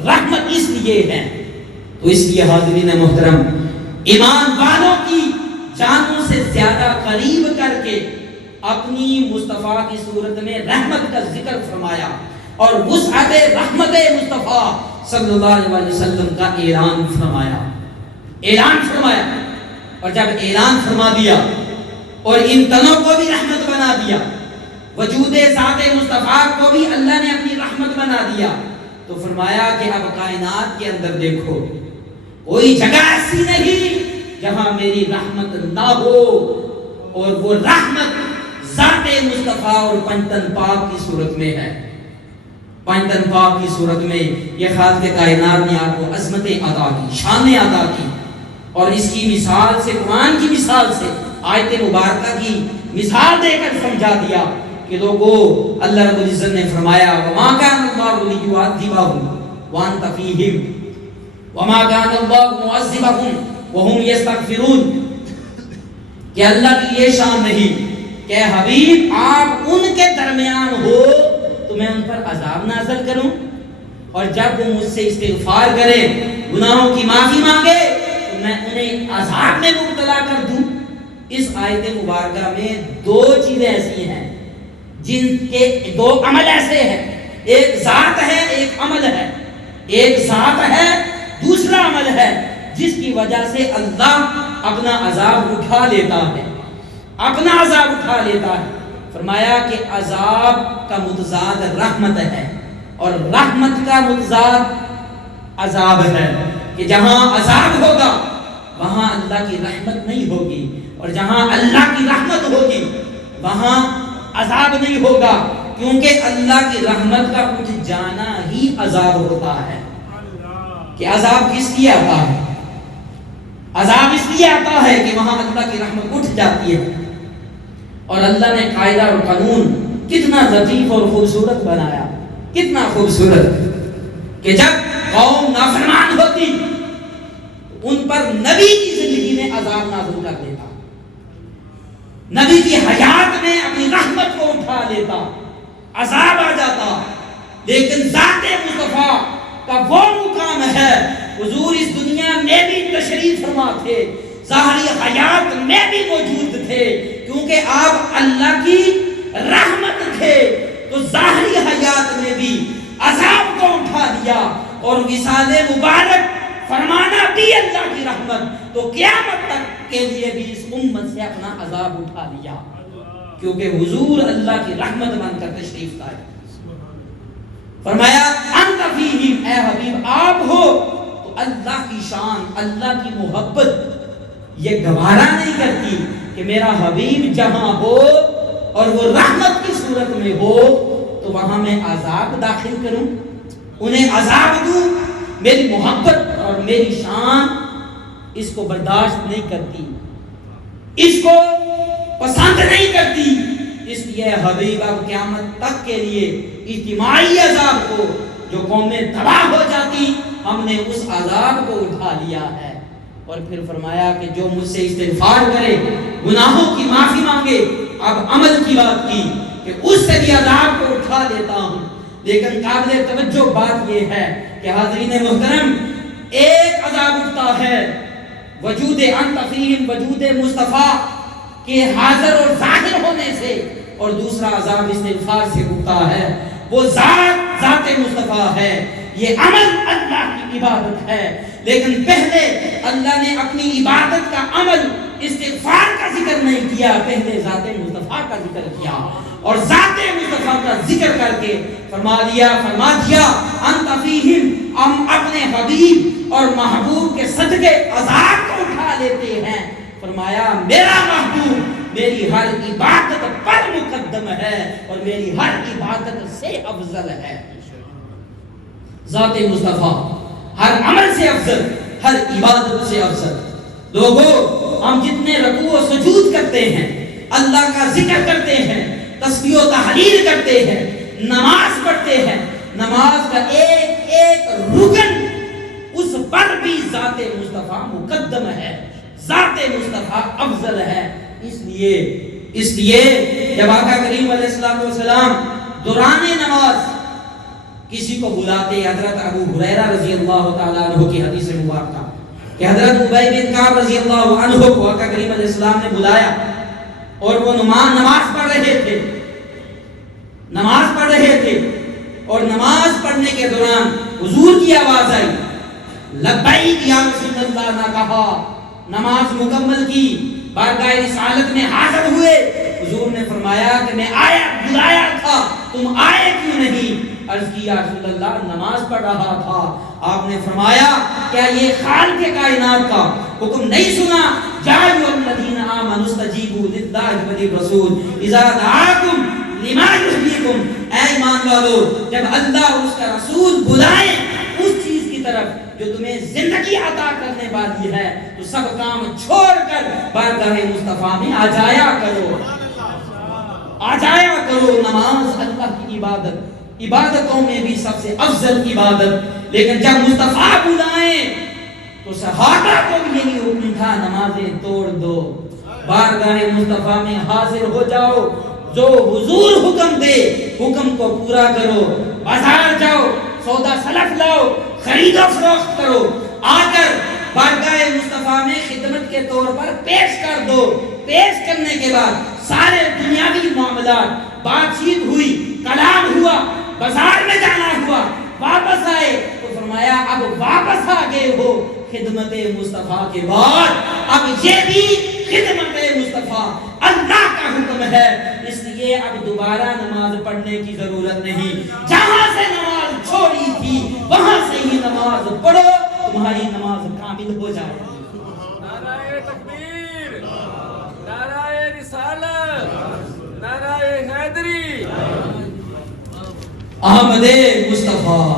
رحمت اس لیے ہے۔ تو اس لیے حاضرین محترم، ایمان والوں کی جانوں سے زیادہ قریب کر کے اپنی مصطفیٰ کی صورت میں رحمت کا ذکر فرمایا، اور وسعت رحمت مصطفیٰ صلی اللہ علیہ وسلم کا اعلان فرمایا۔ اور جب اعلان فرما دیا اور ان تنوں کو بھی رحمت بنا دیا، وجود ذات مصطفیٰ کو بھی اللہ نے اپنی رحمت بنا دیا، تو فرمایا کہ اب کائنات کے اندر دیکھو کوئی جگہ ایسی نہیں جہاں میری رحمت نہ ہو، اور وہ رحمت ذات مصطفیٰ اور پنجتن پاک کی صورت میں ہے۔ پنجتن پاک کی صورت میں یہ خالق کائنات نے آپ کو عظمتیں عطا کی، شانیں عطا کی، اور اس کی مثال سے، قرآن کی مثال سے، آیت مبارکہ کی مثال دے کر سمجھا دیا کہ لوگوں اللہ رب العزت نے فرمایا وَمَا كَانَ اللَّهُ لِيُعَذِّبَهُمْ وَأَنْتَ فِيهِمْ وَمَا كَانَ اللَّهُ مُعَذِّبَهُمْ وَهُمْ يَسْتَغْفِرُونَ، کہ اللہ کی یہ شان نہیں کہ حبیب آپ ان کے درمیان ہو تو میں ان پر عذاب نازل کروں، اور جب وہ مجھ سے استغفار کرے، گناہوں کی معافی مانگے، تو میں انہیں عذاب میں مبتلا کر دوں۔ اس آیت مبارکہ میں دو چیزیں ایسی ہیں جن کے دو عمل ایسے ہیں، ایک ذات ہے، ایک عمل ہے، ایک ذات ہے، دوسرا عمل ہے، جس کی وجہ سے اللہ اپنا عذاب اٹھا لیتا ہے، اپنا عذاب اٹھا لیتا ہے۔ فرمایا کہ عذاب کا متضاد رحمت ہے، اور رحمت کا متضاد عذاب ہے کہ جہاں عذاب ہوگا وہاں اللہ کی رحمت نہیں ہوگی، اور جہاں اللہ کی رحمت ہوگی وہاں عذاب نہیں ہوگا، کیونکہ اللہ کی رحمت کا اٹھ جانا ہی عذاب ہوتا ہے۔ کہ عذاب کس لیے آتا ہے؟ عذاب اس لیے آتا ہے کہ وہاں اللہ کی رحمت اٹھ جاتی ہے۔ اور اللہ نے قاعدہ اور قانون کتنا لطیف اور خوبصورت بنایا، کتنا خوبصورت کہ جب قوم نافرمان ہوتی ان پر نبی کی زندگی میں عذاب نازل کر دیتا، نبی کی حیات میں اپنی رحمت کو اٹھا لیتا، عذاب آ جاتا۔ لیکن ذات مصطفیٰ کا وہ مقام ہے، حضور اس دنیا میں بھی تشریف فرما تھے، ظاہری حیات میں بھی موجود تھے، کیونکہ آپ اللہ کی رحمت تھے، تو ظاہری حیات میں بھی عذاب کو اٹھا دیا، اور وصال مبارک فرمانا بھی اللہ کی رحمت، تو قیامت تک کے لیے بھی اس امت سے اپنا عذاب اٹھا لیا، کیونکہ حضور اللہ کی رحمت بن کر تشریف لائے۔ فرمایا انت فیہم، اے حبیب آپ ہو، تو اللہ کی شان، اللہ کی محبت یہ گوارا نہیں کرتی کہ میرا حبیب جہاں ہو اور وہ رحمت کی صورت میں ہو تو وہاں میں عذاب داخل کروں، انہیں عذاب دوں۔ میری محبت اور میری شان اس کو برداشت نہیں کرتی، اس کو پسند نہیں کرتی، اس لیے حبیب اب قیامت تک کے لیے اجتماعی عذاب کو، جو قومیں تباہ ہو جاتی، ہم نے اس عذاب کو اٹھا لیا ہے۔ اور پھر فرمایا کہ جو مجھ سے استغفار کرے، گناہوں کی معافی مانگے، اب عمل کی بات کی کہ اس سے بھی عذاب کو اٹھا لیتا ہوں۔ لیکن قابل توجہ بات یہ ہے کہ حاضرین محترم، ایک عذاب اٹھتا ہے وجود انت فیہم، وجود مصطفیٰ کے حاضر اور ظاہر ہونے سے، اور دوسرا عذاب استغفار سے اٹھتا ہے، وہ ذات مصطفیٰ ہے، یہ عمل اللہ کی عبادت ہے۔ لیکن پہلے اللہ نے اپنی عبادت کا عمل استغفار کا ذکر نہیں کیا، پہلے ذات مصطفیٰ کا ذکر کیا، اور ذات مصطفیٰ کا ذکر کر کے فرما دیا انت فیہم، ہم اپنے حبیب اور محبوب کے صدقے عذاب کو اٹھا لیتے ہیں۔ فرمایا میرا محبوب میری ہر عبادت پر مقدم ہے اور میری ہر عبادت سے افضل ہے۔ ذات مصطفیٰ ہر عمل سے افضل، ہر عبادت سے افضل۔ لوگوں، ہم جتنے رکوع و سجود کرتے ہیں، اللہ کا ذکر کرتے ہیں، تسبیح و تحلیل کرتے ہیں، نماز پڑھتے ہیں، نماز کا ایک ایک رکن اس پر بھی ذات مصطفیٰ مقدم ہے، ذات مصطفیٰ افضل ہے۔ اس لیے جب آقا کریم علیہ السلام دوران نماز کسی کو بلاتے، حضرت ابو ہریرہ رضی اللہ تعالیٰ عنہ کی حدیث مبارکہ کہ حضرت ابی بن کعب رضی اللہ عنہ کو آقا کریم علیہ السلام نے بلایا، اور وہ نماز پڑھ رہے تھے، اور نماز پڑھنے کے دوران حضور کی آواز آئی، لبیک یا رسول اللہ نہ کہا، نماز مکمل کی، بارگاہ رسالت میں حاضر ہوئے، حضور نے فرمایا کہ میں آیا، بلایا تھا، تم آئے کیوں نہیں؟ عرض کی یا رسول اللہ نماز پڑھ رہا تھا۔ آپ نے فرمایا کیا یہ خالق کائنات کا حکم نہیں سنا؟ یا ایھا الذین آمنوا استجیبوا للہ وللرسول اذا دعاکم لما یحییکم، اے ایمان والو جب اللہ اور اس کا رسول بلائیں اس چیز کی طرف جو تمہیں زندگی عطا کرنے والی ہے، تو سب کام چھوڑ کر بارگاہ مصطفیٰ میں آ جایا کرو، آ جایا کرو۔ نماز اللہ کی عبادتوں میں بھی سب سے افضل عبادت۔ لیکن جب مصطفیٰ بلائیں تو صحابہ کو بھی یہی حکم تھا، نمازیں توڑ دو، بارگاہ مصطفیٰ میں حاضر ہو جاؤ، جو حضور حکم دے حکم کو پورا کرو، بازار جاؤ، سودا سلف لاؤ، خرید و فروخت کرو، آ کر بارگاہ مصطفیٰ میں خدمت کے طور پر پیش کر دو۔ پیش کرنے کے بعد سارے دنیاوی معاملات، بات چیت ہوئی، کلام ہوا، بازار میں جانا ہوا، واپس آئے تو فرمایا اب واپس آ گئے ہو خدمت مصطفیٰ کے بعد، اب یہ بھی خدمت مصطفیٰ اللہ کا حکم ہے، اس لیے اب دوبارہ نماز پڑھنے کی ضرورت نہیں۔ جہاں سے نماز چھوڑی تھی وہاں سے ہی نماز پڑھو، تمہاری نماز کامل ہو جائے گی۔ نعرہ تکبیر، نعرہ رسالت، نعرہ حیدری، احمد مصطفیٰ۔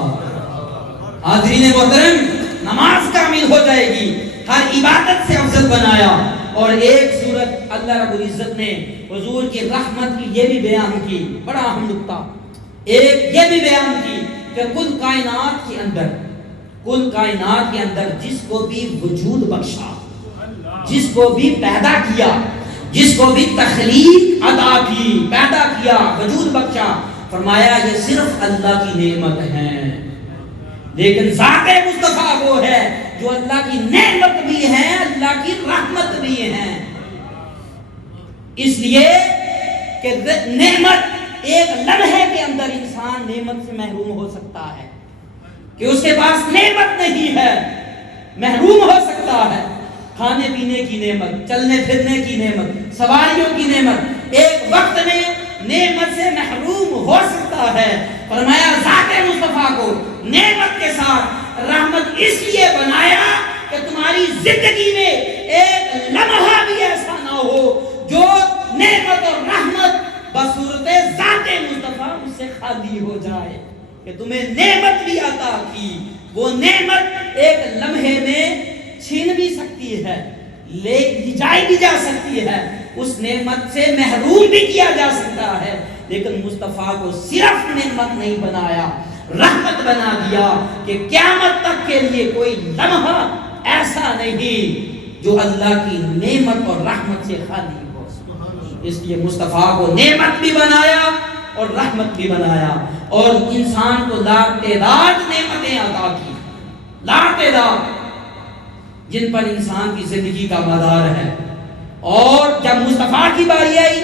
حاضرین محترم، نماز کامل ہو جائے گی، ہر عبادت سے افضل بنایا۔ اور ایک صورت اللہ رب العزت نے حضور کی رحمت کی یہ بھی بیان کی، بڑا اہم نکتہ، ایک یہ بھی بیان کی کہ کل کائنات کے اندر جس کو بھی وجود بخشا، جس کو بھی پیدا کیا، جس کو بھی تخلیق عطا کی، پیدا کیا، وجود بخشا، فرمایا یہ صرف اللہ کی نعمت ہے، لیکن ذات مصطفیٰ وہ ہے جو اللہ کی نعمت بھی ہے، اللہ کی رحمت بھی ہے۔ اس لیے کہ نعمت ایک لمحے کے اندر انسان نعمت سے محروم ہو سکتا ہے، کہ اس کے پاس نعمت نہیں ہے، محروم ہو سکتا ہے، کھانے پینے کی نعمت، چلنے پھرنے کی نعمت، سواریوں کی نعمت، ایک وقت میں نعمت سے محروم ہو سکتا ہے۔ فرمایا ذات مصطفیٰ کو نعمت کے ساتھ رحمت اس لیے بنایا کہ تمہاری زندگی میں ایک لمحہ بھی ایسا نہ ہو جو نعمت اور رحمت بصورت ذات مصطفیٰ اس سے خالی ہو جائے، کہ تمہیں نعمت بھی عطا کی، وہ نعمت ایک لمحے میں چھین بھی سکتی ہے، لے جائی بھی جا سکتی ہے، اس نعمت سے محروم بھی کیا جا سکتا ہے، لیکن مصطفیٰ کو صرف نعمت نہیں بنایا، رحمت بنا دیا کہ قیامت تک کے لیے کوئی لمحہ ایسا نہیں جو اللہ کی نعمت اور رحمت سے خالی ہو۔ اس لیے مصطفیٰ کو نعمت بھی بنایا اور رحمت بھی بنایا، اور انسان کو لاعداد نعمتیں عطا کی، لاعداد، جن پر انسان کی زندگی کا مدار ہے۔ اور جب مصطفیٰ کی باری آئی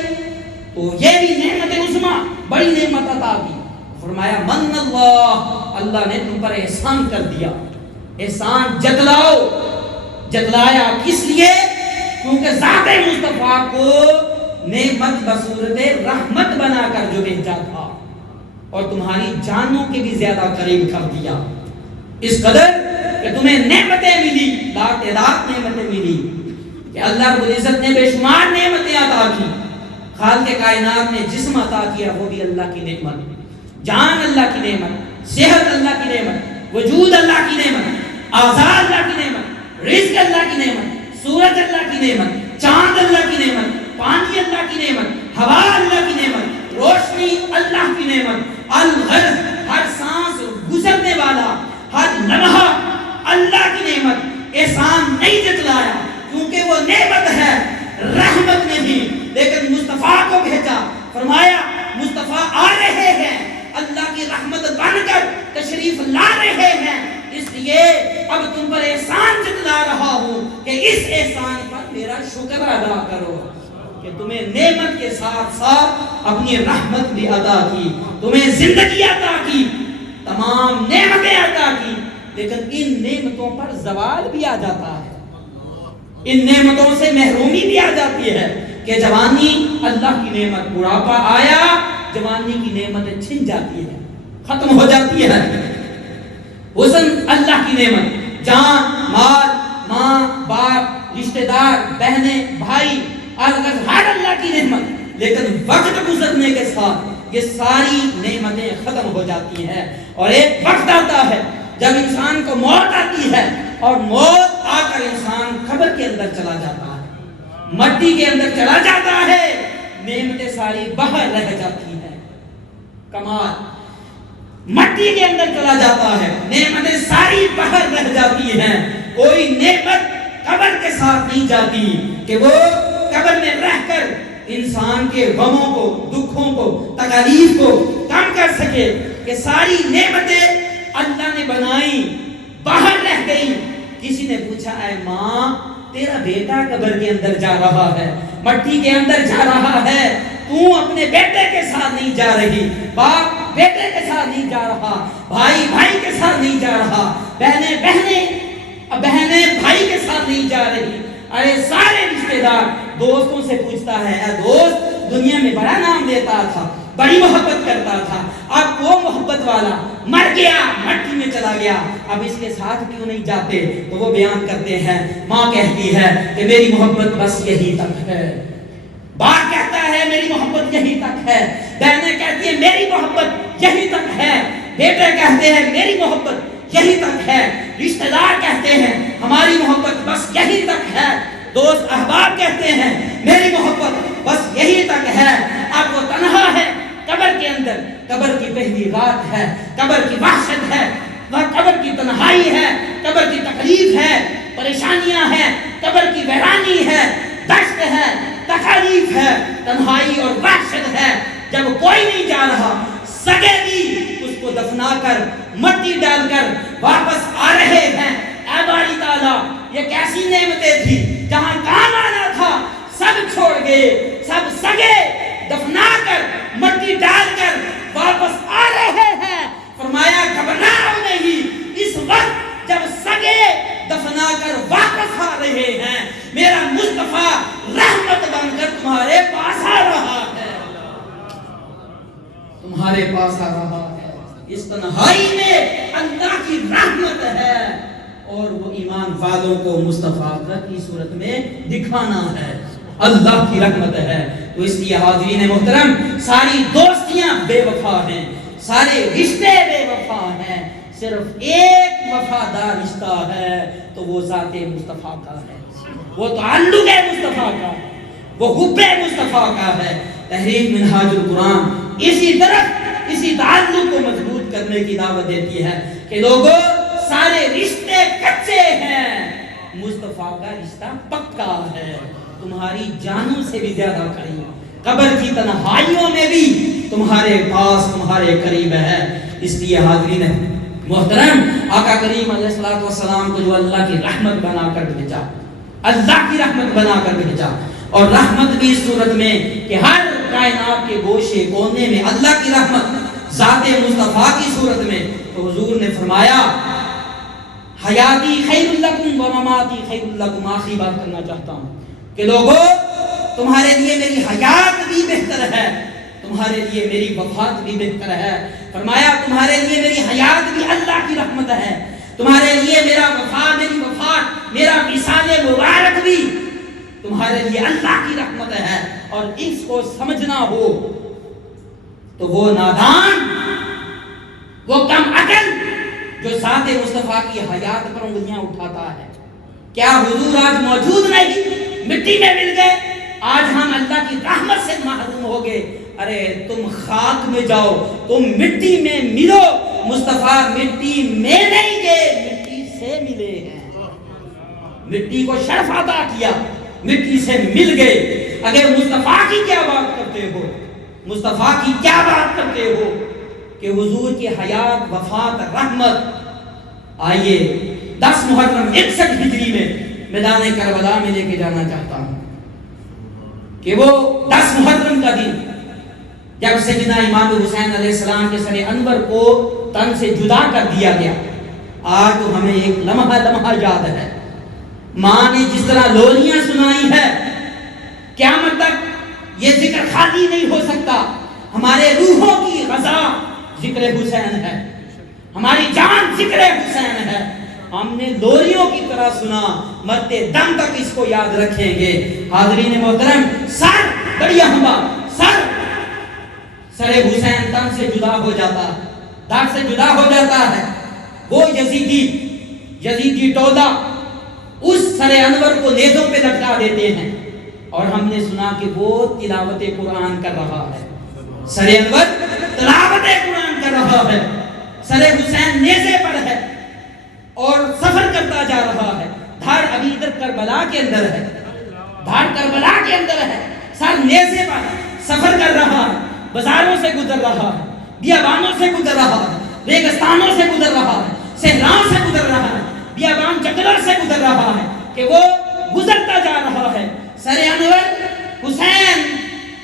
تو یہ بھی نعمت عظمیٰ، بڑی نعمت عطا کی، فرمایا من اللہ نے تم پر احسان کر دیا، احسان جتلاؤ، جتلایا کس لیے؟ کیونکہ ذات مصطفیٰ کو نعمت بصورت رحمت بنا کر جو بھیجا تھا، اور تمہاری جانوں کے بھی زیادہ قریب کر دیا، اس قدر کہ تمہیں نعمتیں ملی، لاعداد نعمتیں ملی، کہ اللہ رب العزت نے بے شمار نعمتیں عطا کی۔ خالق کائنات نے جسم عطا کیا، وہ بھی اللہ کی نعمت، جان اللہ کی نعمت، صحت اللہ کی نعمت، وجود اللہ کی نعمت، اعضاء اللہ کی نعمت، رزق اللہ کی نعمت، سورج اللہ کی نعمت، چاند اللہ کی نعمت، پانی اللہ کی نعمت، ہوا اللہ کی نعمت، روشنی اللہ کی نعمت، الغرض ہر سانس گزرنے والا، ہر لمحہ اللہ کی نعمت، احسان نہیں جتلایا کیونکہ وہ نعمت ہے، رحمت نہیں، لیکن مصطفیٰ کو بھیجا، فرمایا مصطفیٰ آ رہے ہیں، اللہ کی رحمت بن کر تشریف لا رہے ہیں، اس لیے اب تم پر احسان جتلا رہا ہوں کہ اس احسان پر میرا شکر ادا کرو، کہ تمہیں نعمت کے ساتھ ساتھ اپنی رحمت بھی عطا کی، تمہیں زندگی عطا کی، تمام نعمتیں عطا کی، لیکن ان نعمتوں پر زوال بھی آ جاتا ہے، ان نعمتوں سے محرومی بھی آ جاتی ہے، کہ جوانی اللہ کی نعمت، بڑھاپا آیا جوانی کی نعمتیں چھن جاتی ہے، ختم ہو جاتی ہے، حسن اللہ کی نعمت، جان، مال، ماں، باپ، رشتہ دار، بہنیں، بھائی، ہر اللہ کی نعمت، لیکن وقت گزرنے کے ساتھ یہ ساری نعمتیں ختم ہو جاتی ہیں، اور ایک وقت آتا ہے جب انسان کو موت آتی ہے، اور موت آ کر انسان قبر کے اندر چلا جاتا ہے، مٹی کے اندر چلا جاتا ہے، نعمتیں ساری باہر رہ جاتی ہیں، کمال، مٹی کے اندر چلا جاتا ہے، نعمتیں ساری باہر رہ جاتی ہیں، کوئی نعمت قبر کے ساتھ نہیں جاتی کہ وہ قبر میں رہ کر انسان کے غموں کو، دکھوں کو، تکالیف کو کم کر سکے، کہ ساری نعمتیں اللہ نے بنائی باہر رہ گئی۔ کسی نے پوچھا اے ماں تیرا بیٹا قبر کے اندر جا رہا ہے، مٹی کے اندر جا رہا ہے، تو اپنے بیٹے کے ساتھ نہیں جا رہی، باپ بیٹے کے ساتھ نہیں جا رہا، بھائی بھائی کے ساتھ نہیں جا رہا، بہنیں بھائی کے ساتھ نہیں جا رہی، ارے سارے رشتہ دار دوستوں سے پوچھتا ہے اے دوست دنیا میں بڑا نام لیتا تھا، بڑی محبت کرتا تھا، اب وہ محبت والا مر گیا، مٹی میں چلا گیا، اب اس کے ساتھ کیوں نہیں جاتے؟ تو وہ بیان کرتے ہیں، ماں کہتی ہے کہ میری محبت بس یہی تک ہے، باپ کہتا ہے میری محبت یہی تک ہے، بہنیں کہتی ہیں میری محبت یہی تک ہے، بیٹے کہتے ہیں میری محبت یہی تک ہے، رشتہ دار کہتے ہیں ہماری محبت بس یہی تک ہے، دوست احباب کہتے ہیں میری محبت بس یہی تک ہے۔ اب وہ تنہا ہے قبر کے اندر، قبر کی پہلی رات ہے، قبر کی وحشت ہے، وہ قبر کی تنہائی ہے، قبر کی تکلیف ہے، پریشانیاں ہیں، قبر کی ویرانی ہے، دشت ہے، تکلیف ہے، تنہائی اور وحشت ہے۔ جب کوئی نہیں جا رہا، سگے بھی اس کو دفنا کر مٹی ڈال کر واپس آ رہے ہیں۔ اے باری تعالیٰ، یہ کیسی نعمتیں تھی، جہاں کام آنا تھا سب چھوڑ گئے، سب سگے دفنا کر مٹی ڈال کر واپس آ رہے ہیں۔ فرمایا گھبراؤ نہیں، اس وقت جب سگے دفنا کر واپس آ رہے ہیں، میرا مصطفیٰ رحمت بن کر تمہارے پاس آ رہا ہے، تمہارے پاس آ رہا ہے۔ اس تنہائی میں اللہ کی رحمت ہے، اور وہ ایمان والوں کو مصطفیٰ کی صورت میں دکھانا ہے، اللہ کی رحمت ہے۔ تو اس لیے حاضرین محترم، ساری دوستیاں بے وفا ہیں، سارے رشتے بے وفا ہیں، صرف ایک وفادار رشتہ ہے، تو وہ ذات مصطفیٰ کا ہے، وہ تعلق مصطفیٰ کا، وہ حب مصطفیٰ کا ہے۔ تحریک منہاج القرآن اسی طرف اسی تعلق کو مضبوط کرنے کی دعوت دیتی ہے کہ لوگوں، سارے رشتے کچے ہیں، مصطفیٰ کا رشتہ پکا ہے، تمہاری جانوں سے بھی زیادہ قریب، قبر کی تنہائیوں میں بھی تمہارے پاس، تمہارے قریب ہے۔ اس لیے حاضرین محترم، آقا کریم علیہ الصلوۃ والسلام کو جو اللہ کی رحمت بنا کر بھیجا، اللہ کی رحمت بنا کر بھیجا، اور رحمت بھی اس صورت میں کہ ہر کائنات کے گوشے کونے میں اللہ کی رحمت ذات مصطفیٰ کی صورت میں، تو حضور نے فرمایا حیاتی خیر لکم و مماتی خیر لکم۔ آخری بات کرنا چاہتا ہوں کہ لوگوں، تمہارے لیے میری حیات بھی بہتر ہے، تمہارے لیے میری وفات بھی بہتر ہے۔ فرمایا تمہارے لیے میری حیات بھی اللہ کی رحمت ہے، تمہارے لیے میرا میری وفات، میرا وصال مبارک بھی تمہارے لیے اللہ کی رحمت ہے۔ اور اس کو سمجھنا ہو تو وہ نادان، وہ کم عقل جو ذات مصطفیٰ کی حیات پر انگلیاں اٹھاتا ہے۔ کیا حضور آج موجود نہیں، مٹی میں مل گئے، آج ہم اللہ کی رحمت سے محروم ہو گئے؟ ارے تم خاک میں جاؤ، تم مٹی میں ملو، مصطفیٰ مٹی میں نہیں گئے، مٹی سے ملے ہیں، مٹی کو شرف عطا کیا، مٹی سے مل گئے۔ اگر مصطفیٰ کی کیا بات کرتے ہو، مصطفیٰ کی کیا بات کرتے ہو کہ حضور کی حیات، وفات، رحمت۔ آئیے 10 محرم 61 ہجری میں میدان کربلا میں لے کے جانا چاہتا ہوں کہ وہ 10 محرم کا دن جب سیدنا امام حسین علیہ السلام کے سر انور کو تن سے جدا کر دیا گیا، آج تو ہمیں ایک لمحہ یاد ہے۔ ماں نے جس طرح لوریاں سنائی ہے، قیامت تک یہ ذکر خالی نہیں ہو سکتا۔ ہمارے روحوں کی غذا ذکر حسین ہے، ہماری جان ذکر حسین ہے۔ ہم نے لوریوں کی طرح سنا، مرتے دم تک اس کو یاد رکھیں گے۔ حاضرین محترم، سر بڑی اہم بات، سر حسین تن سے جدا ہو جاتا، دھڑ سے جدا ہو جاتا ہے۔ وہ یزیدی ٹولہ اس سر انور کو نیزوں پہ لٹکا دیتے ہیں، اور ہم نے سنا کہ وہ تلاوت قرآن کر رہا ہے، سر انور تلاوت قرآن کر رہا ہے، سر حسین نیزے پر ہے اور سفر کرتا جا رہا ہے۔ دھڑ ابھی ادھر کربلا کے اندر ہے، دھڑ کربلا کے اندر ہے، سر نیزے پر سفر کر رہا ہے، بازاروں سے گزر رہا ہے، بیابانوں سے گزر رہا ہے، ریگستانوں سے گزر رہا ہے، صحراؤں سے گزر رہا ہے، بیابان جنگلوں سے گزر رہا ہے، کہ وہ گزرتا جا رہا ہے، سر انور حسین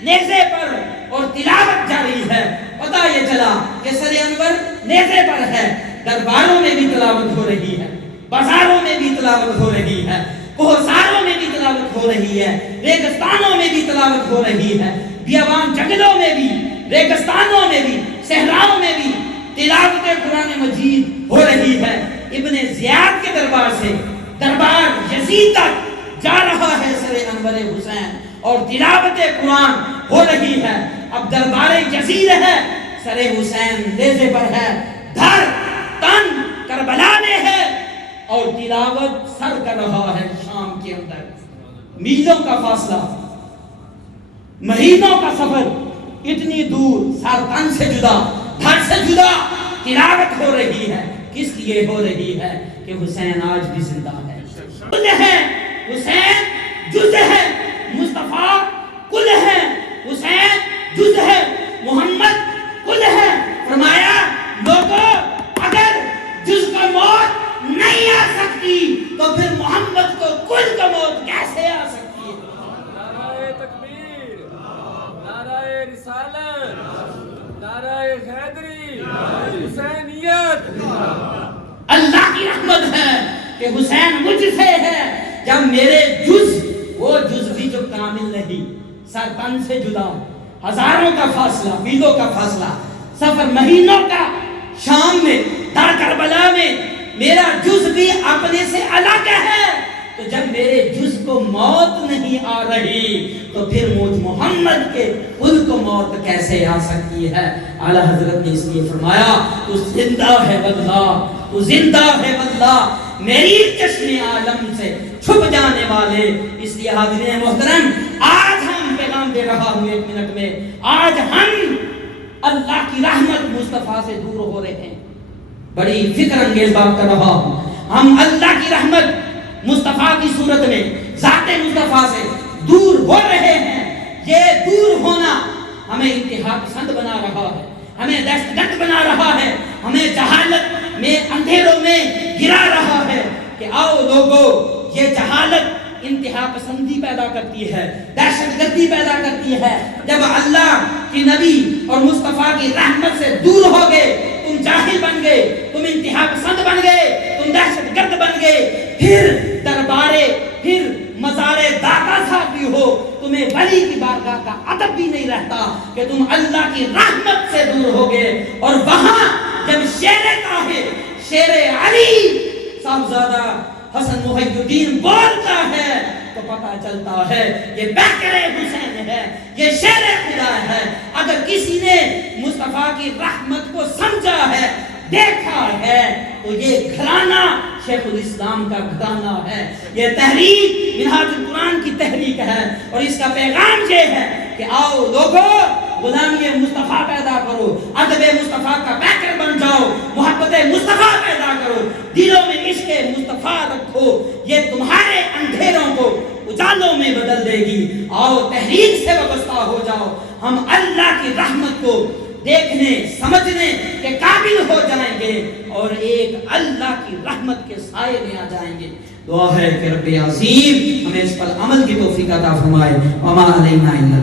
نیزے پر اور تلاوت جاری ہے۔ پتہ یہ چلا کہ سر انور نیزے پر ہے، درباروں میں بھی تلاوت ہو رہی ہے، بازاروں میں بھی تلاوت ہو رہی ہے، کوہساروں میں بھی تلاوت ہو رہی ہے، ریگستانوں میں بھی تلاوت ہو رہی ہے، بیابان جنگلوں میں بھی، ریگستانوں میں بھی صحراؤں میں بھی تلاوت قرآن مجید ہو رہی ہے۔ ابن زیاد کے دربار سے دربار یزید تک جا رہا ہے سر انور حسین اور تلاوت قرآن ہو رہی ہے۔ اب دربار یزید ہے، سر حسین نیزے پر ہے، دھر تن کربلا میں ہے اور تلاوت سر کر رہا ہے شام کے اندر۔ میلوں کا فاصلہ، مہینوں کا سفر، اتنی دور، سر تن سے جدا، دھر سے جدا تلاوت ہو رہی ہے۔ کس لیے ہو رہی ہے؟ کہ حسین آج بھی زندہ ہے، کل ہے، حسین جز ہے، مصطفیٰ کل ہے، حسین جز ہے، محمد کل ہے۔ فرمایا لوگوں اگر جز کو موت نہیں آ سکتی تو پھر محمد کو کل کو موت کیسے آ سکتی ہے؟ نعرہ تکبیر، نعرہ رسالت، نعرہ حیدری، حسینیت۔ اللہ کی رحمت ہے کہ حسین مجھ سے ہے، جب میرے جز، وہ جز بھی جو کامل نہیں، سر تن سے جدا، ہزاروں کا فاصلہ، میلوں کا فاصلہ، سفر مہینوں کا، شام میں، در کربلا میں میرا جز بھی اپنے سے الگ ہے۔ تو جب میرے جز کو موت نہیں آ رہی تو پھر مجھ محمد کے خود کو موت کیسے آ سکتی ہے؟ اعلیٰ حضرت نے اس لیے فرمایا تو زندہ ہے واللہ، تو زندہ ہے واللہ، میری چشم عالم سے چھپ جانے والے۔ اس لیے حاضرین محترم، آج ہم پیغام دے رہا ہوں 1 منٹ میں، آج ہم اللہ کی رحمت مصطفیٰ سے دور ہو رہے ہیں۔ بڑی فکر انگیز بات کر رہا ہوں، ہم اللہ کی رحمت مصطفیٰ کی صورت میں ذات مصطفیٰ سے دور ہو رہے ہیں۔ یہ دور ہونا ہمیں انتہا پسند بنا رہا ہے، ہمیں دہشت گرد بنا رہا ہے، ہمیں جہالت میں اندھیروں میں گرا رہا ہے کہ آؤ لوگوں، یہ جہالت انتہا پسندی پیدا کرتی ہے، دہشت گردی پیدا کرتی ہے۔ جب اللہ کی نبی اور مصطفیٰ کی رحمت سے دور ہو گئے، تم جاہل بن گئے، تم انتہا پسند بن گئے، تم دہشت گرد بن گئے، پھر دربارے، پھر مزارے داتا صاحب بھی ہو، تمہیں ولی کی بارگاہ کا ادب بھی نہیں رہتا کہ تم اللہ کی رحمت سے دور ہو گئے۔ اور وہاں جب شیر طاہر، شیر علی صاحبزادہ حسن محی الدین بولتا ہے تو پتہ چلتا ہے یہ بکر حسین ہے، یہ شیر خدا ہے۔ اگر کسی نے مصطفیٰ کی رحمت کو سمجھا ہے، دیکھا ہے، تو یہ گھرانہ شیخ الاسلام کا گھرانہ ہے۔ یہ تحریک منہاج القرآن کی تحریک ہے اور اس کا پیغام یہ ہے کہ آؤ لوگوں، غلامی مصطفیٰ پیدا کرو، ادب مصطفیٰ کا پیکر بن جاؤ، محبت مصطفیٰ پیدا کرو، دلوں میں عشق مصطفیٰ رکھو، یہ تمہارے اندھیروں کو اجالوں میں بدل دے گی۔ آؤ تحریک سے وابستہ ہو جاؤ، ہم اللہ کی رحمت کو دیکھنے سمجھنے کے قابل ہو جائیں گے اور ایک اللہ کی رحمت کے سائے میں آ جائیں گے۔ دعا ہے کہ رب عظیم ہمیں اس پر عمل کی توفیق عطا فرمائے۔ وما علینا الا